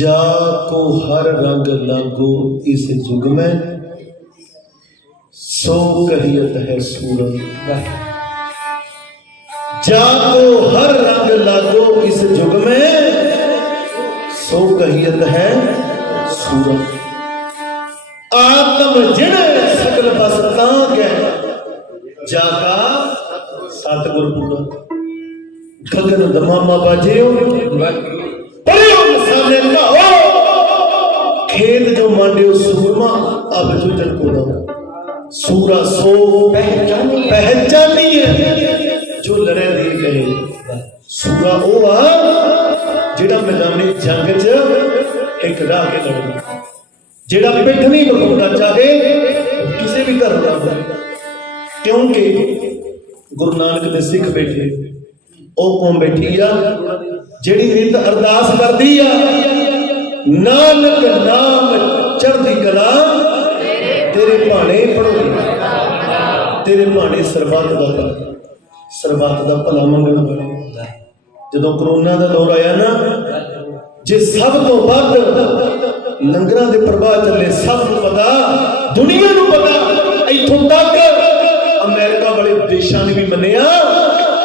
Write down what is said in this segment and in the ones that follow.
जाको हर रंग लागो इस जुग में, सो कहियत है सूरत। जाको हर रंग लागो इस जुग में, सो कहियत है सूरत। आत्म जिण सकल बस तां गए, जाका सतगुर पूरा। गगन दमामा बाजे खेत जो मांडियो सूरमा, अब जो जन को दो सूरा सो पहचानी है जो लड़े दी कहे। सूरा ओ आ जेड़ा मैदाने जंग च एक राह के लड़े, जेड़ा पिठ नहीं बखोटा चाहे किसी भी धर्म का हो। क्योंकि गुरु नानक दे सिख बैठे ओ कौम बैठी आ जेड़ी नित अरदास करदी आ, नानक नाम चढ़दी कला तेरे भाणे पढ़ो, तेरे भाणे सरबत दा भला, सरबत दा भला मंगण वाले। जदों कोरोना दा दौर आया ना, जे सब तो वध लंगरां दे प्रवाह चले, सब नूं पता, दुनिया नूं पता, इत्थों तक अमेरिका वाले देशां ने भी मन्निया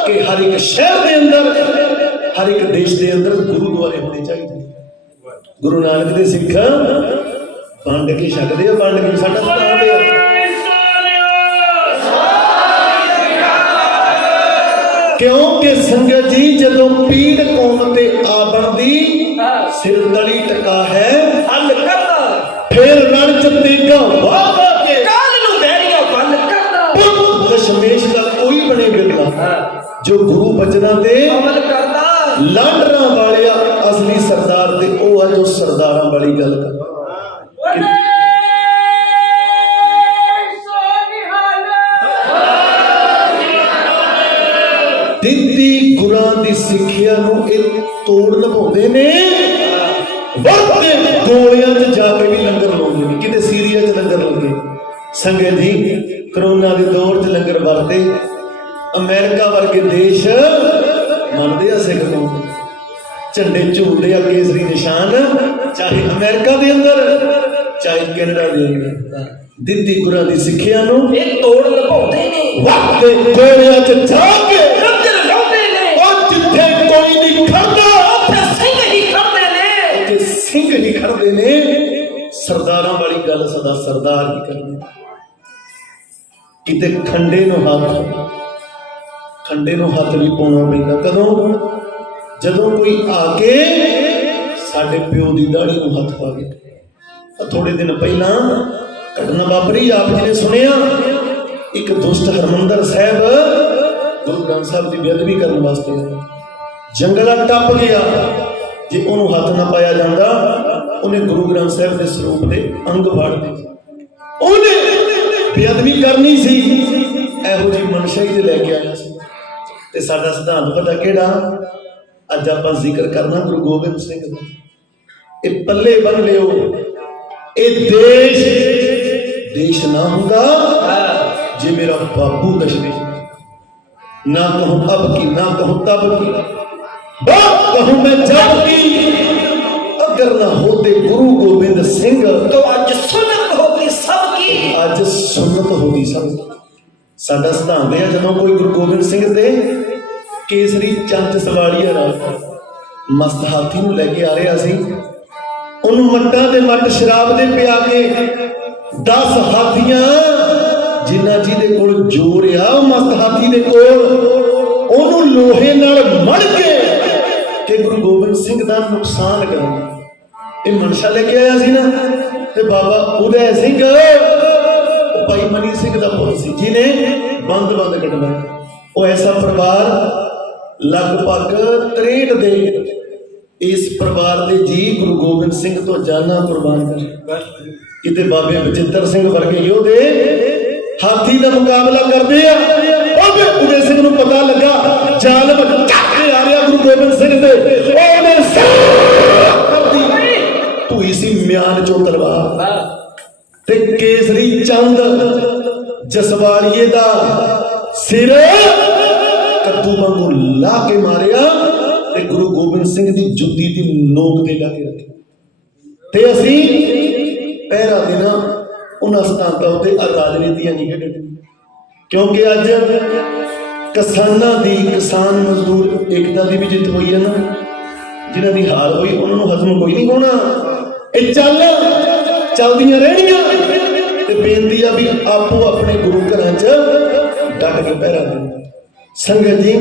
कि हर एक शहर के अंदर, हर एक देश के अंदर गुरुद्वारे होने चाहिए। गुरु नानक दे सिख वंड के छकदे, वंड के साडा सिखाते आ। क्योंकि संगत जी जदों पीड़ कौम ते आ बनदी, सिर तली टका है हल करदा, फिर रण चंदी का वाह के काल नूं बैरिया बंद करदा। दशमेश दा कोई बने बिरला जो गुरु बचना ते अमल करदा, लाडरा वालिया असली सरदार ते ओ है जो सरदारां वाली गल कर। दित्ती गुरां दी सिੱਖਿਆ ਨੂੰ ਇਹ ਤੋੜ ਨਿਭਾਉਂਦੇ ਨੇ, ਵਰਤੇ ਗੋਲਿਆਂ 'ਚ ਜਾ ਕੇ ਵੀ ਲੰਗਰ ਲਾਉਂਦੇ ਨੇ, ਕਿਤੇ ਸੀਰੀਆ 'ਚ ਲੰਗਰ ਲੱਗੇ। ਸੰਗਤ ਜੀ ਕਰੋਨਾ ਦੇ ਦੌਰ 'ਚ ਲੰਗਰ ਵਰਤੇ ਅਮਰੀਕਾ ਵਰਗੇ ਦੇਸ਼ ਮੰਨਦੇ ਆ ਸਿੱਖ ਕੌਮ, झंडे झूलते आ केसरी निशान, चाहे अमेरिका के अंदर चाहे कैनेडा के अंदर। दित्ती गुरां दी सिੱਖਿਆ ਨੂੰ ਇਹ ਤੋੜ ਨਿਭਾਉਂਦੇ ਨੇ, ਵਕਤ ਦੇ ਗੋਲਿਆਂ 'ਚ ਜਾ ਕੇ ਲੰਗਰ ਲਾਉਂਦੇ ਨੇ। ਉਹ ਜਿੱਥੇ ਕੋਈ ਨਹੀਂ ਖੜਦਾ ਉੱਥੇ ਸਿੰਘ ਹੀ ਖੜਦੇ ਨੇ, ਉੱਥੇ ਸਿੰਘ ਹੀ ਖੜਦੇ ਨੇ। ਸਰਦਾਰਾਂ ਵਾਲੀ ਗੱਲ ਸਦਾ ਸਰਦਾਰ ਹੀ ਕਰਦੇ। ਕਿਤੇ ਖੰਡੇ ਨੂੰ ਹੱਥ ਵੀ ਪਾਉਣਾ ਪੈਂਦਾ। ਕਦੋਂ? ਜਦੋਂ ਕੋਈ ਆ ਕੇ ਸਾਡੇ ਪਿਓ ਦੀ ਦਾੜੀ ਨੂੰ ਹੱਥ ਪਾ ਕੇ। ਥੋੜੇ ਦਿਨ ਪਹਿਲਾਂ ਘਟਨਾ ਵਾਪਰੀ, ਆਪ ਜੀ ਨੇ ਸੁਣਿਆ, ਇੱਕ ਦੁਸ਼ਟ ਹਰਮੰਦਰ ਸਾਹਿਬ ਗੁਰੂ ਗ੍ਰੰਥ ਸਾਹਿਬ ਦੀ ਬੇਅਦਬੀ ਕਰਨ ਵਾਸਤੇ ਜੰਗਲਾਂ ਟੱਪ ਗਿਆ। ਜੇ ਉਹਨੂੰ ਹੱਥ ਨਾ ਪਾਇਆ ਜਾਂਦਾ, ਉਹਨੇ ਗੁਰੂ ਗ੍ਰੰਥ ਸਾਹਿਬ ਦੇ ਸਰੂਪ ਦੇ ਅੰਗ ਫਾੜ ਦਿੱਤੇ। ਉਹਨੇ ਬੇਅਦਬੀ ਕਰਨੀ ਸੀ, ਇਹੋ ਜਿਹੀ ਮਨਸ਼ਾ ਹੀ ਲੈ ਕੇ ਆਇਆ ਸੀ। ਤੇ ਸਾਡਾ ਸਿਧਾਂਤ ਪਤਾ ਕਿਹੜਾ? ਅੱਜ ਆਪਾਂ ਜ਼ਿਕਰ ਕਰਨਾ ਗੁਰੂ ਗੋਬਿੰਦ ਸਿੰਘ ਦਾ। ਇਹ ਪੱਲੇ ਬੰਨ ਲਿਓ, ਇਹ ਦੇਸ਼ ਨਾ ਹੁੰਦਾ ਜੇ ਮੇਰਾ ਬਾਪੂ ਦਸ਼ਮੇਸ਼ ਨਾ ਕਹੂੰ ਅਬ ਕੀ, ਨਾ ਕਹੂੰ तब की, बात कहूं मैं जब की। अगर ना होते गुरु गोबिंद सिंह तो आज सुन्नत होती सबकी, आज सुन्नत होती सब। साडा सिद्धांत है जदों कोई गुरु गोबिंद सिंह ते केसरी चंद सवाड़िया मस्त हाथी नूं लैके आ रहा सी, उन्होंने मट्टां ते मट शराब दे पिया के 10 हाथियां जिन्ना जी दे कोल जोर आ मस्त हाथी दे कोल ओनू लोहे नाल मड़ के गुरु गोबिंद सिंह दा नुकसान करना। ये मनशा लेके आया सी ना, ते बाबा उदय सिंह भाई मनी सिंह दा पुत्र सी जिन्हें बंद कटवाया। वो ऐसा परिवार लगभग 63 दे इस परिवार के जी गुरु गोबिंद सिंह तो जाना कुर्बान कर। किते बाबे बचित्र सिंह वर्गे योधे हाथी का मुकाबला करते हैं। उदय सिंह नूं पता लगा जालम चाके आ रहा गुरु गोबिंद सिंह दे धुई सी म्यान चो तलवार ते केसरी चंद जसवाड़िए दा सिर कद्दू वांगू ला के मारिया ते गुरु गोबिंद सिंह दी जुत्ती दी नोक ते ला के रखी। ਤੇ ਅਸੀਂ ਪਹਿਰਾ ਦੇਣਾ ਉਹਨਾਂ ਸਿਧਾਂਤਾਂ ਉੱਤੇ ਰਾਜਨੀਤੀਆਂ ਨਹੀਂ ਖੇਡਣੀ। ਕਿਉਂਕਿ ਅੱਜ ਕਿਸਾਨਾਂ ਦੀ ਕਿਸਾਨ ਮਜ਼ਦੂਰ ਏਕਤਾ ਦੀ ਵੀ ਜਿੱਤ ਹੋਈ ਹੈ ਨਾ, ਜਿਨ੍ਹਾਂ ਦੀ ਹਾਰ ਹੋਈ ਉਹਨਾਂ ਨੂੰ ਹਜ਼ਮ ਕੋਈ ਨਹੀਂ ਹੋਣਾ। ਇਹ ਚੱਲਦੀਆਂ ਰਹਿਣੀਆਂ। ਤੇ ਬੇਨਤੀ ਆ ਵੀ ਆਪੋ ਆਪਣੇ ਗੁਰੂ ਘਰਾਂ 'ਚ ਡਟ ਕੇ ਪਹਿਰਾ ਦੇਣਾ। ਸੰਗਤ ਜੀ,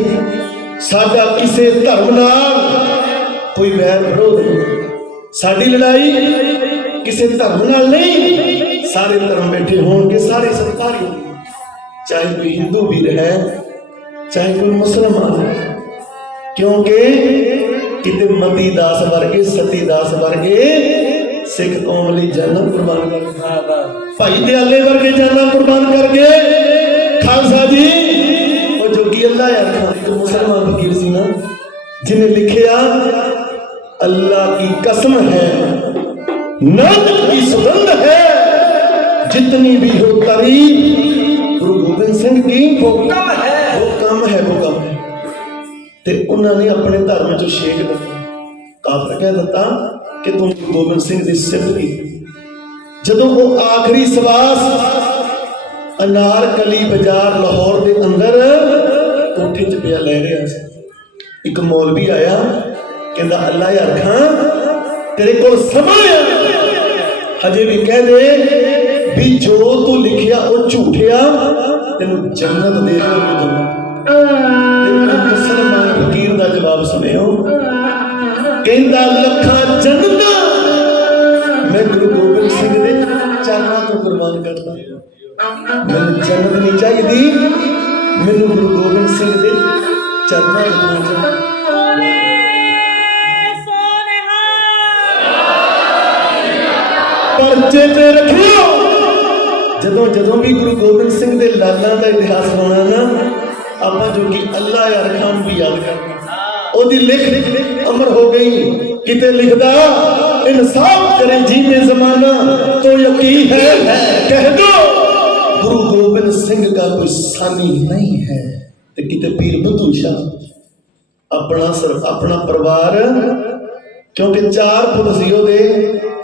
ਸਾਡਾ ਕਿਸੇ ਧਰਮ ਨਾਲ ਕੋਈ ਵੈਰ ਵਿਰੋਧ ਨਹੀਂ। ਸਾਡੀ ਲੜਾਈ ਕਿਸੇ ਧਰਮ ਨਾਲ ਨਹੀਂ। ਸਾਰੇ ਧਰਮ ਬੈਠੇ ਹੋਣਗੇ, ਸਾਰੇ ਸਤਿਕਾਰੀ, ਚਾਹੇ ਕੋਈ ਹਿੰਦੂ ਵੀਰ ਹੈ, ਚਾਹੇ ਕੋਈ ਮੁਸਲਮਾਨ ਹੈ। ਕਿਉਂਕਿ ਕਿਤੇ ਮਤੀ ਦਾਸ ਵਰਗੇ, ਸਤੀ ਦਾਸ ਵਰਗੇ ਸਿੱਖ ਕੌਮ ਲਈ ਜਾਨਾਂ ਕੁਰਬਾਨ ਕਰ ਗਏ, ਭਾਈ ਦਿਆਲੇ ਵਰਗੇ ਜਾਨਾਂ ਕੁਰਬਾਨ ਕਰ ਗਏ। ਖਾਲਸਾ ਜੀ, ਉਹ ਜੋਗੀ ਅੱਲਾ ਯਾਰ ਇੱਕ ਮੁਸਲਮਾਨ ਫਕੀਰ ਸੀ ਨਾ, जिन्हें लिखिया अल्लाह की कसम है, नरक की सुगंध है, जितनी भी हो तारीफ गुरु गोबिंद सिंह की वो कम है, वो कम है, वो कम है। ते उन्होंने अपने धर्म चो शेख दिता, काफर कह दिता कि तुम गुरु गोबिंद सिंह की सिफत की। जदों वो आखिरी सवास अनारकली बाजार लाहौर के अंदर कोठे च पिया ले रहा था, एक मौलवी आया, कहता अल्लाह यार खां तेरे को समा हजे भी कह दे भी जो तू लिखिया वो झूठिया, तेन जन्नत दे मुसलमान फकीर का जवाब सुनियो, कहता लखा जन्नत मैं गुरु गोबिंद सिंह दे चरणों तो कुर्बान करता, मैनू जन्नत नहीं चाहिए, मैनू गुरु गोबिंद सिंह दे चरणों परचे ते रखियो। जदों जदों भी गुरु गोबिंद सिंह दे लालां दा इतिहास होना ना, आपां जो कि अल्लाह यार खान भी याद करना, ओदी लिख अमर हो गई। किते लिखदा इंसाफ करे जी में जमाना तो यकीन है, कह दो गुरु गोबिंद सिंह का कोई सानी नहीं है। ते किते पीर बुद्धू शाह अपना सिर्फ अपना परिवार, क्योंकि 4 पुत्र सी ओदे,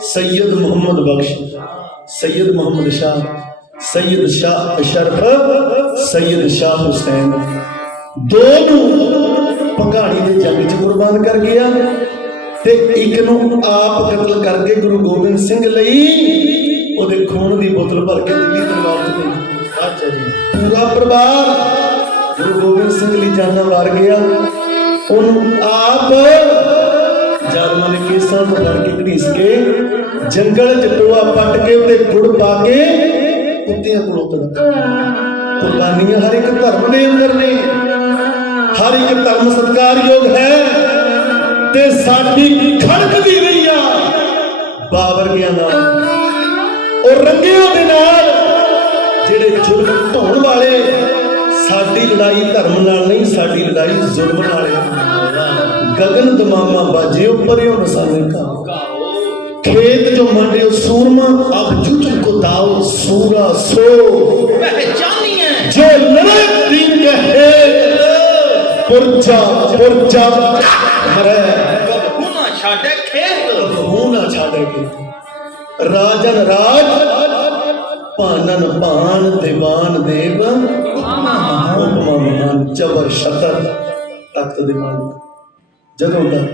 सैयद मोहम्मद बख्श, सैयद मोहम्मद शाह, सैयद शाह अशरफ, सैयद शाह हुसैन, 2 नूं भगाड़ी दे जंग च कुर्बान कर गया ते एक नूं आप कतल करके गुरु गोबिंद सिंह लई ओदे खून दी बोतल भर के दिल्ली दरबार च भेजी। अच्छा जी, पूरा परिवार गुरु गोबिंद सिंह लई जाना वार गया। उन्होंने आप जालमां ने केसां तो डर के घड़ीस के जंगल च टोआ पट के उत्ते गुड़ पा के कुत्तियां कोलों तड़का। कुर्बानियां हर एक धर्म दे अंदर ने, हर एक धर्म सत्कारयोग है ते साडी खड़कदी रही आ बाबरगियां नाल और रंगियां दे नाल जेड़े जुल्म ढाउण वाले। साडी लड़ाई धर्म नाल नहीं, साडी लड़ाई जुल्म नाल है। गगन दमामा बाजे ऊपर नसाने का, खेत जो मंडियो सूरमा अब जुझ को दाओ सूरा सो पहचानिए, जो लड़े दिन कहे पुरजा पुरजा मरे, कबहू ना छाड़े खेत, कबहू ना छाड़े खेत। राजन राज पानन पान दीवान देव उपमान जबर शतर तख्त दे मालिक। जदों तक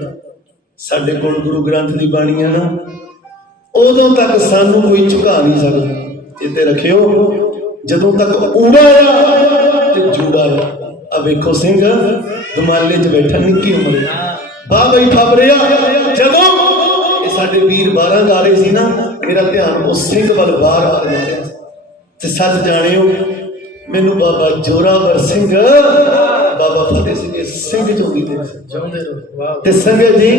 साडे कोल गुरु ग्रंथ दी बाणी है ना, उदों तक सानू कोई झुका नहीं सकदा। इत्ते रखियो, जदों तक ऊड़ा आ ते जूड़ा आ। अब वेखो सिंह दुमाले च बैठा निक्की उम्र बाह बैठा बरिया। जदों ये साडे वीर 12 गा रहे सी ना, मेरा ध्यान उस सिंह वाल बाहर आ गया ते सच जानियो मैनू बाबा जोरावर सिंह, बाबा फतेह सिंह चौधरी ते संगत जी,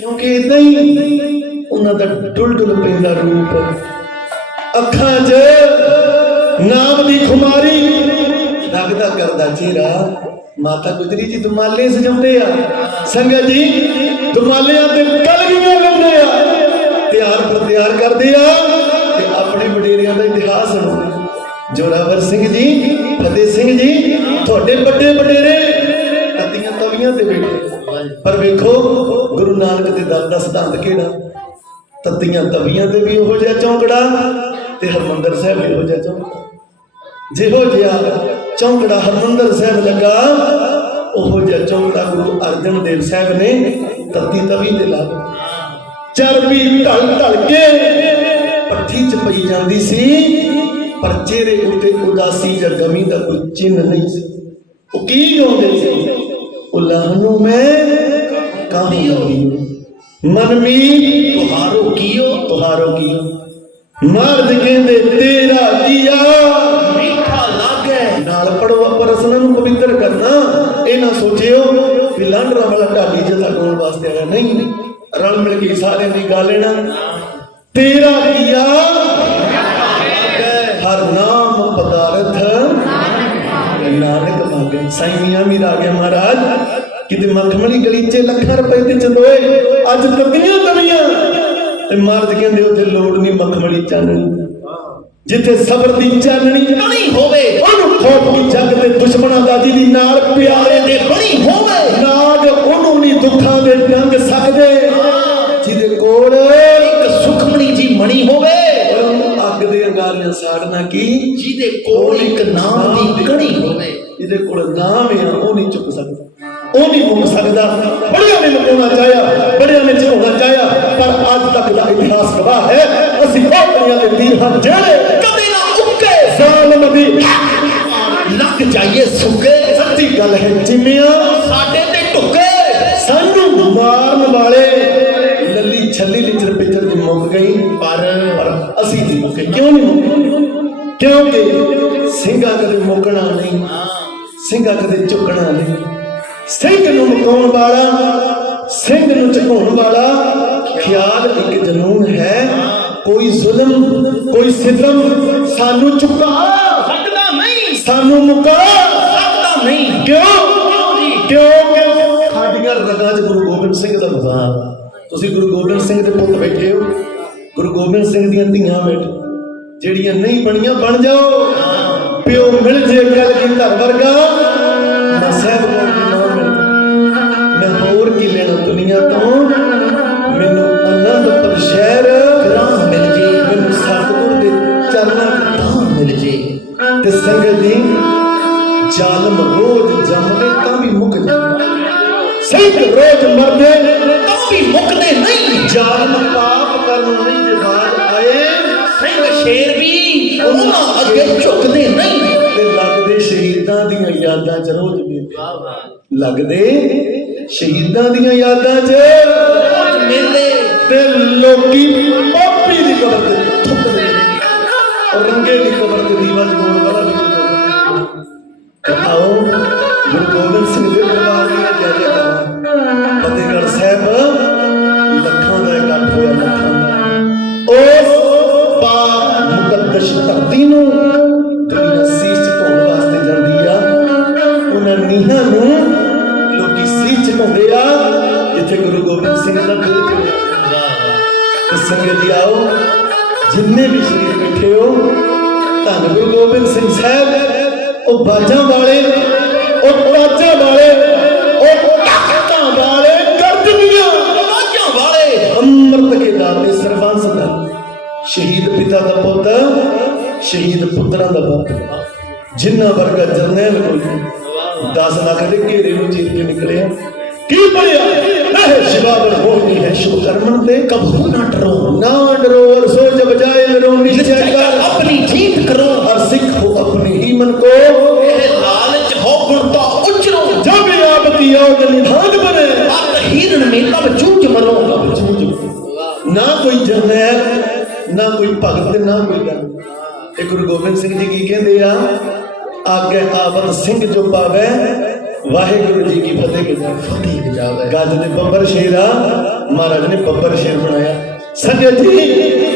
क्योंकि इदा ही उन्हां दा डुल डुल पैंदा रूप, अखां च नाम दी खुमारी, लगदा करदा चेहरा। माता गुजरी जी दुमाले सजाउंदे आ, संगत जी दुमालियां ते कलगियां लाउंदे आ, तैयार पर तैयार करदे आ ते अपने वडेरियां दा इतिहास सुणाउंदे। जोरावर सिंह जी, फतेह सिंह जी, थोड़े बड़े वडेरे तत्तियां तवियां ते बैठे, पर वेखो गुरु नानक दे दर दा सिद्धांत केड़ा, तत्तियां तवियां ते भी ओहो जिहा चौंकड़ा ते हरमंदर साहिब इहो जिहा चौंकड़ा। जिहो जिहा चौंकड़ा हरमंदर साहिब लगा ओहो जिहा चौंकड़ा गुरु अर्जन देव साहिब ने तत्ती तवी ते ला चरबी ढल ढल के पट्ठी च पई जांदी सी पर चेहरे उत्ते उदासी या गमी दा कोई चिन्ह नहीं सी। वो की गाउंदे सी उल्लाहनु में काहियो मन में तुहारो कियो मर्द कहंदे तेरा किया मीठा लागे नाल पड़वा परसना नूं पवित्र करना। ये ना सोचियो कि लांडरा वाला ढाडी जदा गाउण वास्ते आया नहीं, रल मिल के सारे ने गा लेना तेरा किया हर नाम पदार्थ नानक मांगे। साईं मियां मीर आ गया महाराज किते मखमली गलीचे लखां रुपए ते चंदोए अज तत्तियां तवियां ते मर्द कहंदे उत्थे लोड़ नहीं मखमली चाननी जिथे सबर दी चाननी नहीं होवे ओनू खौफ की जग ते दुश्मनां दा जिदी नाल प्यारे दे बणी होवे नाग ओनू नहीं दुखां दे डंग सकदे जिदे कोल एक सुखमणी जी मणी होवे अग दे अंगारियां साड़ना की जिदे कोल एक नाम दी कणी होवे जिदे कोल नाम है ओ नहीं चुक सकदा ओ नहीं मुक सकदा। बड़िया ने मुकाना चाहया बड़िया ने झोना चाहया पर आज तक दा इतिहास गवाह है असि खोपड़ियां दे तीर हां जेड़े कदे ना उक्के जालिम दी लग जाइए सुके। सच्ची गल है जिमिया साडे ते टुके सानू मारन वाले लली छली लिचर पिचर दी मुक गई पर असि नहीं मुके। क्यों नहीं मुके? क्योंकि ਸਿੰਘਾ कदे मुकना नहीं, ਸਿੰਘਾ कदे चुकना नहीं। ਸਿੰਘ ਨੂੰ ਮੁਕਾਉਣ ਵਾਲਾ ਸਿੰਘ ਨੂੰ ਝੁਕਾਉਣ ਵਾਲਾ ਖਿਆਲ ਇੱਕ ਜਨੂਨ ਹੈ। ਕੋਈ ਜ਼ੁਲਮ ਕੋਈ ਸਿਤਮ ਸਾਨੂੰ ਝੁਕਾ ਸਕਦਾ ਨਹੀਂ, ਸਾਨੂੰ ਮੁਕਾ ਸਕਦਾ ਨਹੀਂ। ਕਿਉਂ? ਕਿਉਂਕਿ ਸਾਡੀਆਂ ਰਗਾਂ 'ਚ ਗੁਰੂ ਗੋਬਿੰਦ ਸਿੰਘ ਦਾ ਵਸਾਰ। ਤੁਸੀਂ ਗੁਰੂ ਗੋਬਿੰਦ ਸਿੰਘ ਦੇ ਪੁੱਤ ਬੈਠੇ ਹੋ, ਗੁਰੂ ਗੋਬਿੰਦ ਸਿੰਘ ਦੀਆਂ ਧੀਆਂ ਬੈਠੇ ਜਿਹੜੀਆਂ ਨਹੀਂ ਬਣੀਆਂ ਬਣ ਜਾਓ। ਪਿਓ ਮਿਲ ਜੇ ਗੱਲ ਕੀ ਧਰ ਵਰਗਾ ਨਾ ਸਾਹਿਬ ਕੋਲ ਨਾ ਮਿਲਦਾ। ਮੈਂ ਹੋਰ ਕੀ ਲੈਣਾ ਦੁਨੀਆ ਤੋਂ, ਮੈਨੂੰ ਅਨੰਦਪੁਰ ਸ਼ਹਿਰ ਰਾਹ ਮਿਲ ਜੇ, ਮੈਨੂੰ ਸਤਿਗੁਰ ਦੇ ਚਰਨਾਂ ਦੀ ਥਾਂ ਮਿਲ ਜੇ ਤੇ ਸੰਗਤ ਦੀ ਜ਼ਾਲਮ ਰੋਜ਼ ਜੰਮਦੇ ਤਾਂ ਵੀ ਮੁੱਕ ਜਾਂਦੇ, ਸਿੰਘ ਰੋਜ਼ ਮਰਦੇ ਤਾਂ ਵੀ ਮੁੱਕਦੇ ਨਹੀਂ। ਜ਼ਾਲਮ ਪਾਪ ਕਰਨ ਨਹੀਂ ਜੇ ਬਾਦ ਆਏ ਸਿੰਘ ਸ਼ੇਰ ਵੀ ਉਹਨਾਂ ਅੱਗੇ ਝੁਕਦੇ ਨਹੀਂ ਤੇ ਲੱਗਦੇ ਸ਼ਹੀਦਾਂ ਦੀਆਂ ਯਾਦਾਂ 'ਚ ਰੋਜ਼ ਮੇਲੇ। ਲੱਗਦੇ ਸ਼ਹੀਦਾਂ ਦੀਆਂ ਯਾਦਾਂ 'ਚ ਰੋਜ਼ ਮੇਲੇ ਤੇ ਲੋਕੀ ਪਾਪੀ ਦੀ ਕਬਰ ਤੇ ਥੁੱਕਦੇ ਔਰ ਰੰਗੇ ਦੀ ਕਬਰ ਤੇ ਦੀਵਾ ਜਗਾਉਣ ਵਾਲਾ ਵੀ ਆਓ ਗੁਰੂ ਗੋਬਿੰਦ ਸਿੰਘ ਦੇ ਦਰਬਾਰ ਦੀਆਂ ਜੈ ਕਰਾਂ। ਫਤਿਹਗੜ੍ਹ ਸਾਹਿਬ ਲੱਖਾਂ ਦਾ ਇਕੱਠ ਹੋਇਆ, ਲੱਖਾਂ ਦਾ। ਉਸ ਪਾਕ ਮੁਕੱਦਸ ਧਰਤੀ ਨੂੰ ਦੁਨੀਆ ਸੀਸ ਝੁਕਾਉਣ ਵਾਸਤੇ ਜਾਂਦੀ ਆ। ਉਹਨਾਂ ਨੀਹਾਂ ਨੂੰ ਲੋਕੀ ਸੀਸ ਝੁਕਾਉਂਦੇ ਆ ਜਿੱਥੇ ਗੁਰੂ ਗੋਬਿੰਦ ਸਿੰਘ ਦਾ ਦਿਲ ਚੜਿਆ। ਤੇ ਸੰਗਤ ਜੀ ਆਓ ਜਿੰਨੇ ਵੀ ਸ਼ਰੀਰ ਬੈਠੇ ਹੋ, ਧੰਨ ਗੁਰੂ ਗੋਬਿੰਦ ਸਿੰਘ ਸਾਹਿਬ ਉਹ ਬਾਜਾਂ ਵਾਲੇ, ਉਹ ਤਾਜਾਂ ਵਾਲੇ, ਉਹ ਤਾਕਤਾਂ ਵਾਲੇ, ਗਰਜਨੀਆਂ ਆਵਾਜ਼ਾਂ ਵਾਲੇ, ਅੰਮ੍ਰਿਤ ਕੇ ਦਾਤੇ ਸਰਬੰਸ ਦਾ ਸ਼ਹੀਦ ਪਿਤਾ ਦਾ ਪੁੱਤ, ਸ਼ਹੀਦ ਪੁੱਤਰਾਂ ਦਾ ਬਾਪ। ਜਿੰਨਾ ਵਰਗਾ ਜਰਨੈਲ ਕੋਈ 10 ਲੱਖ ਦੇ ਘੇਰੇ ਨੂੰ ਚੀਰ ਕੇ ਨਿਕਲਿਆ। ਕੀ ਬਣਿਆ? ਇਹ ਸ਼ਿਵਾਵਰ ਹੋਣੀ ਹੈ ਸ਼ੁਭ ਕਰਮਨ ਤੇ ਕਬੂ ਨਾ ਡਰੋ, ਨਾ ਡरो और सो जब जाए मेरो नीचे कर अपनी जीत करो और सीखो अपने ही मन को। लालच हो गुणता उचरो जब आपकी औद निधान बने आप हिरण में तब जूझ मरो। ना कोई जरनैल ना कोई भगत ना कोई गल। गुरु गोबिंद सिंह जी की कहते आ आगे आवत सिंह जो पावे वाहेगुरु जी की फतेह के जावे। गज ने बब्बर शेर आ महाराज ने बब्बर शेर बनाया। संगत जी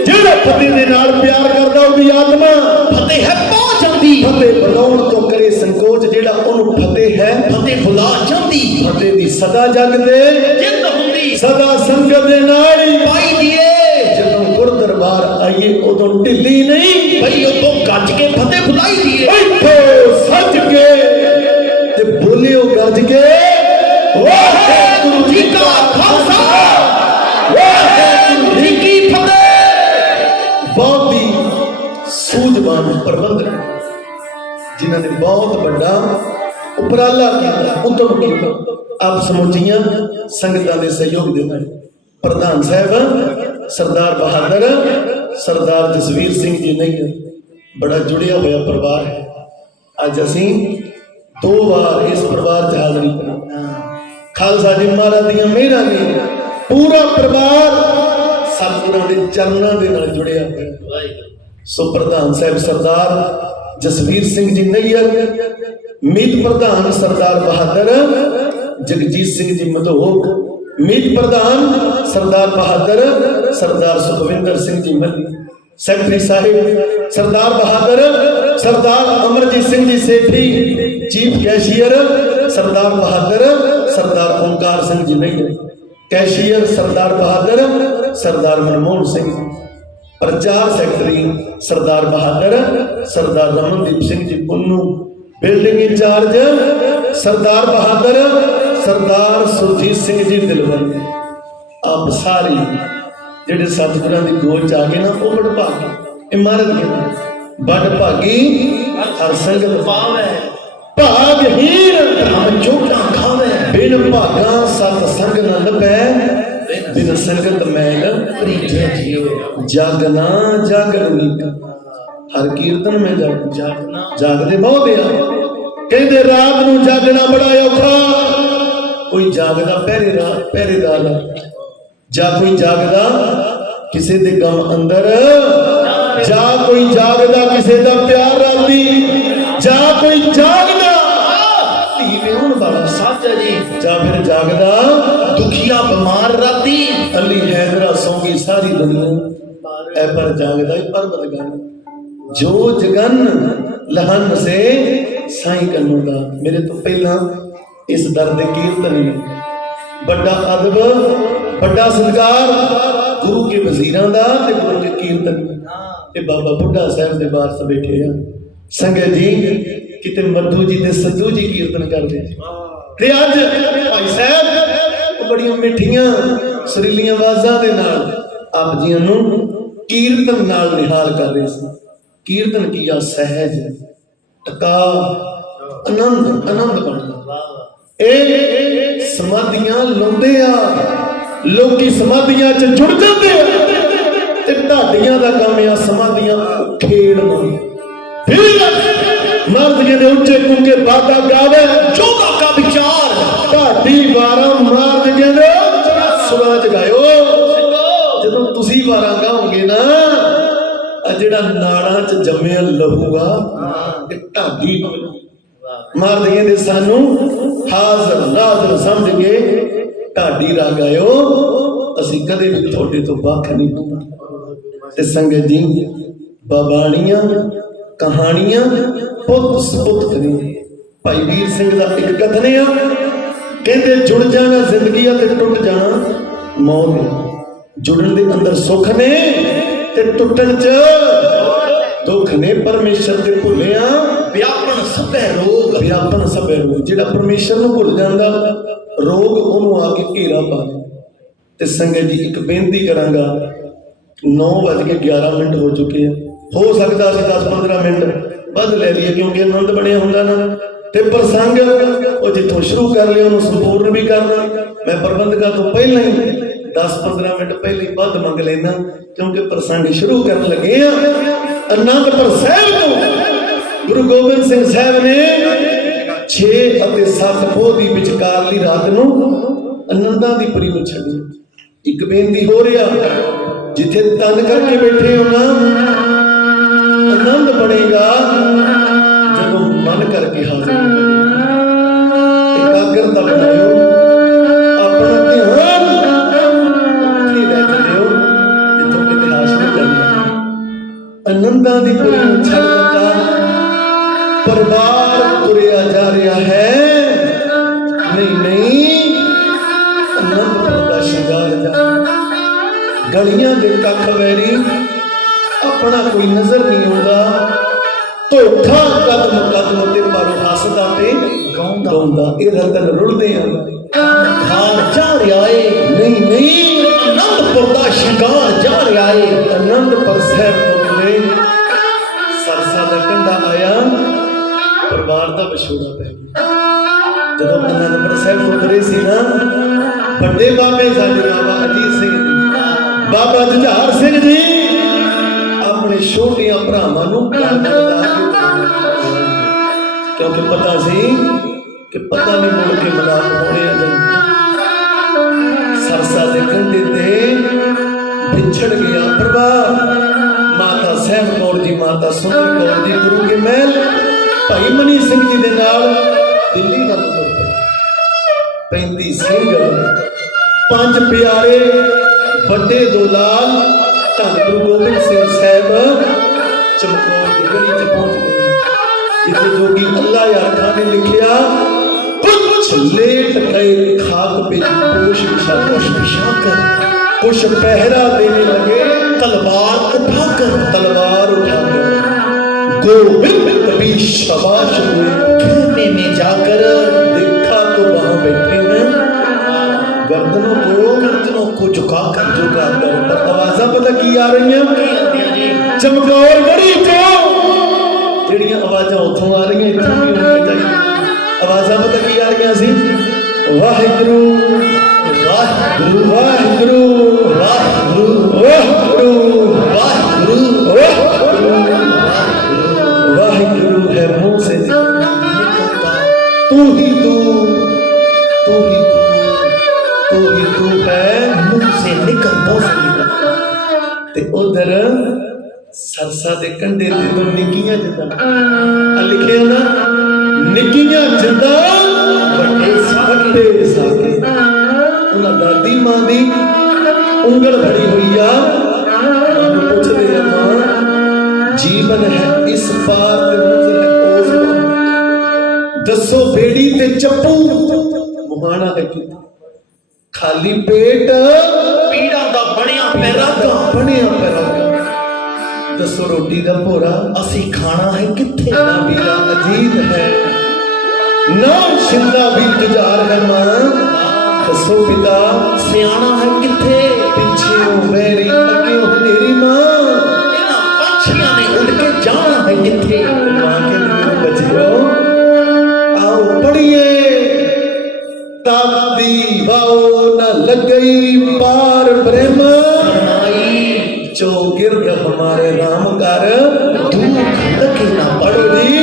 जेड़ा फतेह दे नाल प्यार करदा ओदी आत्मा फतेह है पा जांदी। फतेह बुलाउण तो करे संकोच जेड़ा ओनू फतेह है फतेह बुला जांदी। फतेह दी सदा जग दे जिंद हुंदी सदा संगत दे नाल ही पाई दिए। जदों गुर दरबार आईए उदों ढिल्ली नहीं भई उदों गज के फतेह बुलाई दिए। बैठो सज के ते बोलियो गज के वाहेगुरु जी का खालसा वाहेगुरु जी की जिन्होंने बहुत बड़ा उपराला किया, उद्यम किया, आप समुचिया संगतां दे सहयोग दे नाल प्रधान साहब सरदार बहादुर सरदार जसवीर सिंह जी नहीं बड़ा जुड़िया हुआ परिवार है। अज असी 2 बार इस परिवार च हाजरी करी। खालसा जी महाराज दी मेहरां ने पूरा परिवार सतगुरां दे चरनां दे नाल जुड़िया हुआ। सो प्रधान साहब सरदार जसवीर सिंह जी नैयर, मीत प्रधान सरदार बहादुर जगजीत सिंह जी मधोक, मीत प्रधान सरदार बहादुर सरदार सुखविंदर सिंह जी मल्ली, सेक्रेटरी साहिब सरदार बहादुर सरदार अमरजीत सिंह जी सेठी, चीफ कैशियर सरदार बहादुर सरदार ओंकार सिंह जी नैयर, कैशियर सरदार बहादुर सरदार मनमोहन सिंह, प्रचार सेक्रेटरी सरदार बहादुर सरदार रमनदीप सिंह जी पुन्नू, बिल्डिंग इंचार्ज सरदार बहादुर सरदार सुरजीत सिंह जी दिलवर। आप सारी जेडे सतगुरां दी गोद च आ गए ना वो बड़ भागी इमारत के बड़ भागी हर संगत पावे भागहीन राम जोड़ा खावे बिन भागा सत संग न लभै बिन संगत मैल प्रीते जियो जागना जागरनी हर कीर्तन में जागना जागदे बहुत आ कहते रात नूं जागना बड़ा औखा कोई जागदा पहरेदार जा कोई जागदा किसी दे गम अंदर जा कोई जागदा किसी दा प्यार राती जा कोई जागदा जा फिर जागदा दुखिया बीमार राती अली हैदरा सौंगी सारी दुनिया ऐ पर जागदा पर्वत गन जो जगन लहन से साई कनूदा। मेरे तो पहला इस दर दे कीर्तन बड़ा अदब बड़ा सत्कार गुरु के वजीरां दा ते गुरु के कीर्तन ये बाबा बुढ़ा साहब दे बार से बैठे हैं संगत जी किते मधु जी ते सद्धू जी कीर्तन करदे ते अज भाई साहब बड़ियां मिठियां सुरीलियां आवाज़ां दे नाल आप जी नूं कीर्तन नाल निहाल कर रहे सी। कीर्तन किया सहज टका आनंद आनंद बनना ए समाधियां लाउंदे आ लोकी समाधियां च जुड़ जाते ते ढाडियां दा काम आ समाधियां खेड़ना फिर मर्दियां दे उच्चे कुंके बाता गावे जोधा का विचार ढाडी वारा मर्दियां दे सुरा जगायो जदों तुसी वारा गाओगे ना जेड़ा नाड़ा च जम्मिया लहूगा ते ढाडी मर्दियां दे सानू हाजर नाजर समझ के ढाडी रंग आयो असी कदे भी थोड़े तो बख नहीं ते संगत जी बाबाणियां कहानियां पुत सपुत करी भाई वीर सिंह का एक कथन आ कहते जुड़ जाना जिंदगी ते टुट जाना मौत जुड़न दे अंदर सुख ने ते टुटन च दुख ने परमेश्वर दे भुलिया व्यापन सबे रोग जेड़ा परमेश्वर नूं भुल जांदा रोग ओनू आके घेरा पा दे। ते संगत जी एक बेनती करांगा 9:11 हो चुके हैं हो सकता है 10-15 मिनट बद ले लिए क्योंकि आनंद बनिया हुंदा ना ते प्रसंग वो जिथों शुरू कर लिया उन्होंने संपूर्ण भी करना मैं प्रबंधका तो पहले ही 10-15 मिनट पहले ही बद मंग लेना क्योंकि प्रसंग शुरू करने लगे आनंदपुर साहिब को गुरु गोबिंद सिंह साहब ने 6 ਅਤੇ 7 ਪੋਹ ਦੀ ਵਿਚਕਾਰਲੀ ਰਾਤ ਨੂੰ ਆਨੰਦਾਂ ਦੀ ਪੁਰੀ ਨੂੰ ਛੱਡੀ। ਇੱਕ ਬੇਨਤੀ ਹੋ ਰਿਹਾ ਜਿੱਥੇ ਤਨ ਕਰਕੇ ਬੈਠੇ ਹੋ ਨਾ ਆਨੰਦ ਬਣੇਗਾ ਜਦੋਂ ਮਨ ਕਰਕੇ ਹਾਜ਼ਰ ਇਕਾਗਰਤਾ ਬਣਾਇਓ ਆਪਣਾ ਧਿਆਨ ਉੱਥੇ ਲੈ ਚੱਲਿਓ ਜਿੱਥੋਂ ਇਤਿਹਾਸ ਨਹੀਂ ਕਰਨਾ। ਆਨੰਦਾਂ ਦੀ ਪੁਰੀ ਨੂੰ ਛੱਡ ਦਿੱਤਾ परिवार तुरिया जा रहा है नहीं आनंदपुर का शिंगार जा गलियां दे कख वैरी अपना कोई नजर नहीं आता धोखा कदम कदम ते पर हसदा ते गाउंदा ए रतन रुलदे खार जा रहा है नहीं आनंदपुर का शिंगार जा रहा है आनंदपुर साहब तो मिले सरसा दा कंडा आया ਪਰਿਵਾਰ ਦਾ ਵਿਛੋੜਾ ਪੈ ਗਿਆ। ਜਦੋਂ ਅਨੰਦਪੁਰ ਸਾਹਿਬ ਉਤਰੇ ਸੀ ਨਾ, ਵੱਡੇ ਬਾਬੇ ਸਾਡੇ ਬਾਬਾ ਅਜੀਤ ਸਿੰਘ ਜੀ, ਬਾਬਾ ਜੁਝਾਰ ਸਿੰਘ ਜੀ ਆਪਣੇ ਛੋਟੀਆਂ ਭਰਾਵਾਂ ਨੂੰ ਕਿਉਂਕਿ ਪਤਾ ਸੀ ਕਿ ਪਤਾ ਨਹੀਂ ਮੁੜ ਕੇ ਮਲਾਪ ਹੋਣੇ ਆ। ਸਰਸਾ ਦੇ ਕੰਢੇ ਤੇ ਵਿਛੜ ਗਿਆ ਪਰਿਵਾਰ। ਮਾਤਾ ਸਹਿਬ ਕੌਰ ਜੀ, ਮਾਤਾ ਸੁੰਦਰ ਕੌਰ ਜੀ ਗੁਰੂ ਕੇ ਮਹਿਲ ਭਾਈ ਮਨੀ ਸਿੰਘ ਜੀ ਦੇ ਨਾਲ ਦਿੱਲੀ ਵੱਲ ਤੁਰ ਪਏ। 35 ਸਿੰਘ, 5 ਪਿਆਰੇ, ਵੱਡੇ ਦੋ ਲਾਲ, ਧੰਨ ਗੁਰੂ ਗੋਬਿੰਦ ਸਿੰਘ ਸਾਹਿਬ ਚਮਕੌਰ ਦੀ ਗੜੀ ਚ ਪਹੁੰਚ ਗਏ, ਜਿੱਥੇ ਜੋਗੀ ਅੱਲਾ ਯਾਰ ਖਾਨ ਨੇ ਲਿਖਿਆ, कुछ लेट गए खाक पे पोश बिछाकर, कुछ पहरा देने लगे तलवार उठाकर, गोविंद कभी शाबाश हुए खेमे में जाकर, देखा तो वहां बैठे हैं गर्दनों को झुकाकर पर आवाज़ा पता की आ रही हैं चमकौर गढ़ी को, ਜਿਹੜੀਆਂ ਆਵਾਜ਼ਾਂ ਉੱਥੋਂ ਆ ਰਹੀਆਂ ਇੱਥੋਂ ਵੀ ਹੋਣੀਆਂ ਚਾਹੀਦੀਆਂ। आवाज़ा पता की आ रही सी, वाहिगुरु वाहिगुरु वाहिगुरु वाहिगुरु वाहिगुरु वाहिगुरु वाहिगुरु है मुंह से निकलता, तू ही तू है मुंह से निकलता। ते उधर सरसा दे कंढे ते तो निक्कियां जिंदा लिखिया ना, निक्कियां जिंदा ਵੱਡੇ ਸਾਕੇ। ਉਹਨਾਂ ਦਾਦੀ ਮਾਂ ਦੀ ਉਂਗਲ ਫੜੀ ਹੋਈ ਆ, ਪੁੱਛਦੇ ਆ ਮਾਂ ਜੀਵਨ ਹੈ ਇਸ ਪਾਰ ਤੇ ਮੰਜ਼ਿਲ ਹੈ ਉਸ ਪਾਰ, ਦੱਸੋ ਬੇੜੀ ਤੇ ਚੱਪੂ ਮੁਹਾਣਾ ਹੈ ਕਿ ਖਾਲੀ ਪੇਟ ਪੀੜਾਂ ਦਾ ਬਣਿਆ ਪੈਰਾਗਾ, ਦੱਸੋ ਰੋਟੀ ਦਾ ਭੋਰਾ ਅਸੀਂ ਖਾਣਾ ਹੈ ਕਿੱਥੇ, ਨਾ ਵੀਰਾ ਅਜੀਤ ਹੈ ਨਾ ਸ਼ਿੰਦਾ ਵੀ ਜੁਝਾਰ ਹੈ ਮਾਂ, ਦੱਸੋ ਪਿਤਾ ਸਿਆਣਾ ਹੈ ਕਿੱਥੇ, ਪਿੱਛੇ ਵੈਰੀ ਅੱਗੇ ਹਨੇਰੀ ਮਾਂ, ਇਹਨਾਂ ਪੰਛੀਆਂ ਨੇ ਉੱਡ ਕੇ ਜਾਣਾ ਹੈ ਕਿੱਥੇ। ਮਾਂ ਕੇ ਬੱਚਿਓ ਆਓ ਪੜੀਏ, ਤਾਦੀ ਵਾਓ ਨਾ ਲੱਗਈ ਪਾਰ ਬ੍ਰਹਮ, जो गिरद हमारे राम कर, दुख लगे ना पढ़ो जी,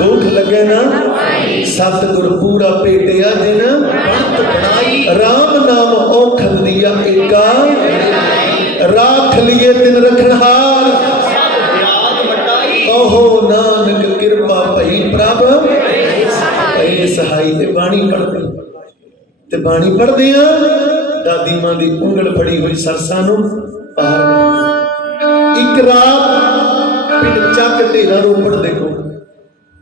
दुख लगे ना सतगुर पूरा भेटिया जिन बनत बनाई, राम नाम औखद दिया एका, राख लिए तिन रखनहार, कहो नानक कृपा भई प्रभ ए सहाई। ते बाणी पढ़दे आ, दादी मां दी उंगल फड़ी हुई सरसा नूं एक रात पिंड ਚੱਕ ਢੇਰਾ ਰੋਪੜ ਦੇਖੋ,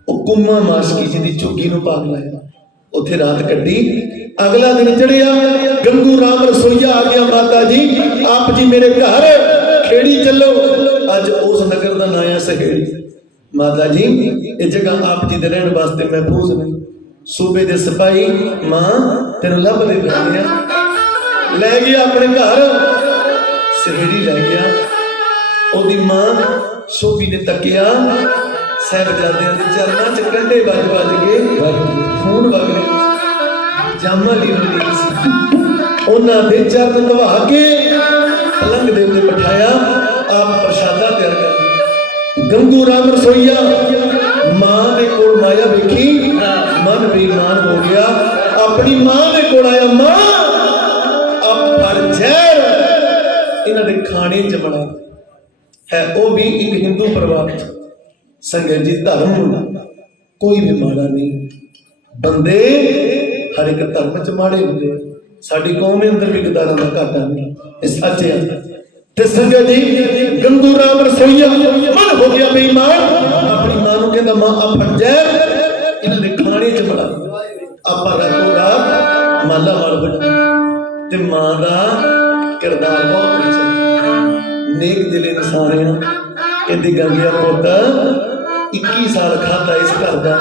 ਉਹ ਕੁੰਮਾ ਮਾਸਕੀ ਜੀ ਦੀ ਝੁੱਗੀ ਨੂੰ ਭਾਗ ਲਾਇਆ, ਉੱਥੇ ਰਾਤ ਕੱਢੀ। ਅਗਲਾ ਦਿਨ ਚੜਿਆ, ਗੰਗੂ ਰਾਮ ਰਸੋਈਆ ਆ ਗਿਆ, ਮਾਤਾ ਜੀ ਆਪ ਜੀ ਮੇਰੇ ਘਰ ਖੇੜੀ ਚੱਲੋ, ਅੱਜ ਉਸ ਨਗਰ ਦਾ ਨਾਂ ਆ ਸਹੇੜੀ। ਮਾਤਾ ਜੀ ਇਹ ਜਗ੍ਹਾ ਆਪ ਜੀ ਦੇ ਰਹਿਣ ਵਾਸਤੇ ਮਹਿਫੂਜ਼ ਨਹੀਂ, ਸੂਬੇ ਦੇ ਸਿਪਾਹੀ ਮਾਂ ਤੈਨੂੰ ਲੱਭਦੇ ਫਿਰਦੇ ਆ। ਲੈ ਗਿਆ ਆਪਣੇ ਘਰ, ਸਹੇੜੀ ਲੈ ਗਿਆ। ਉਹਦੀ ਮਾਂ ਸੋਭੀ ਨੇ ਤੱਕਿਆ, ਸਾਹਿਬਜ਼ਾਦਿਆਂ ਦੇ ਚਰਨਾਂ 'ਚ ਕੰਢੇ ਵੱਜ ਗਏ, ਖੂਨ ਵਗ ਰਿਹਾ, ਜਾਮਾ ਲਈ ਹੋਈ ਸੀ। ਉਹਨਾਂ ਦੇ ਚਰਨ ਧਵਾ ਕੇ ਪਲੰਗ ਦੇ ਉੱਤੇ ਬਿਠਾਇਆ, ਆਪ ਪ੍ਰਸ਼ਾਦਾ ਤਿਆਰ ਕਰ ਦਿੱਤਾ। ਗੰਗੂ ਰਾਮ ਰਸੋਈਆ ਮਾਂ ਦੇ ਕੋਲ ਮਾਇਆ ਵੇਖੀ, ਮਨ ਬੇਈਮਾਨ ਹੋ ਗਿਆ, ਆਪਣੀ ਮਾਂ ਦੇ ਕੋਲ ਆਇਆ, ਮਾਂ ਆਪ ਪਰ ਜ਼ਹਿਰ ਇਹਨਾਂ ਦੇ ਖਾਣੇ 'ਚ ਬਣਾ ਹੈ। ਉਹ ਵੀ ਇੱਕ ਹਿੰਦੂ ਪਰਿਵਾਰ 'ਚ। ਸੰਗਤ ਜੀ ਧਰਮ ਕੋਈ ਵੀ ਮਾੜਾ ਨਹੀਂ, ਬੰਦੇ ਹਰ ਇੱਕ ਧਰਮ 'ਚ ਮਾੜੇ ਹੁੰਦੇ। ਸਾਡੀ ਕੌਮ ਦੇ ਅੰਦਰ ਵੀ ਗਦਾਰਾਂ ਦਾ ਘਾਟਾ ਨਹੀਂ, ਇਹ ਸੱਚ ਹੈ। ਤੇ ਸੰਗਤ ਜੀ ਗੰਗੂ ਰਾਮ ਰਸੋਈਆ ਮਨ ਹੋ ਗਿਆ ਬੇਈਮਾਨ, ਆਪਣੀ ਮਾਂ ਨੂੰ ਕਹਿੰਦਾ ਮਾਂ ਆ ਫੜ ਜ਼ਹਿਰ ਇਹਨਾਂ ਦੇ ਖਾਣੇ 'ਚ ਬਣਾ, ਆਪਾਂ ਰਾਤੋਂ ਰਾਤ ਮਾਲਾ ਮਾਲ ਬਣਾ। ਤੇ ਮਾਂ ਦਾ ਕਿਰਦਾਰ ਬਹੁਤ ਅੱਛਾ, ਨੇਕ ਦਿਲ ਇਨਸਾਨ ਹੈ। ਕਹਿੰਦੀ ਗੰਗਿਆ ਪੁੱਤ 21 ਸਾਲ ਖਾਧਾ ਇਸ ਘਰ ਦਾ,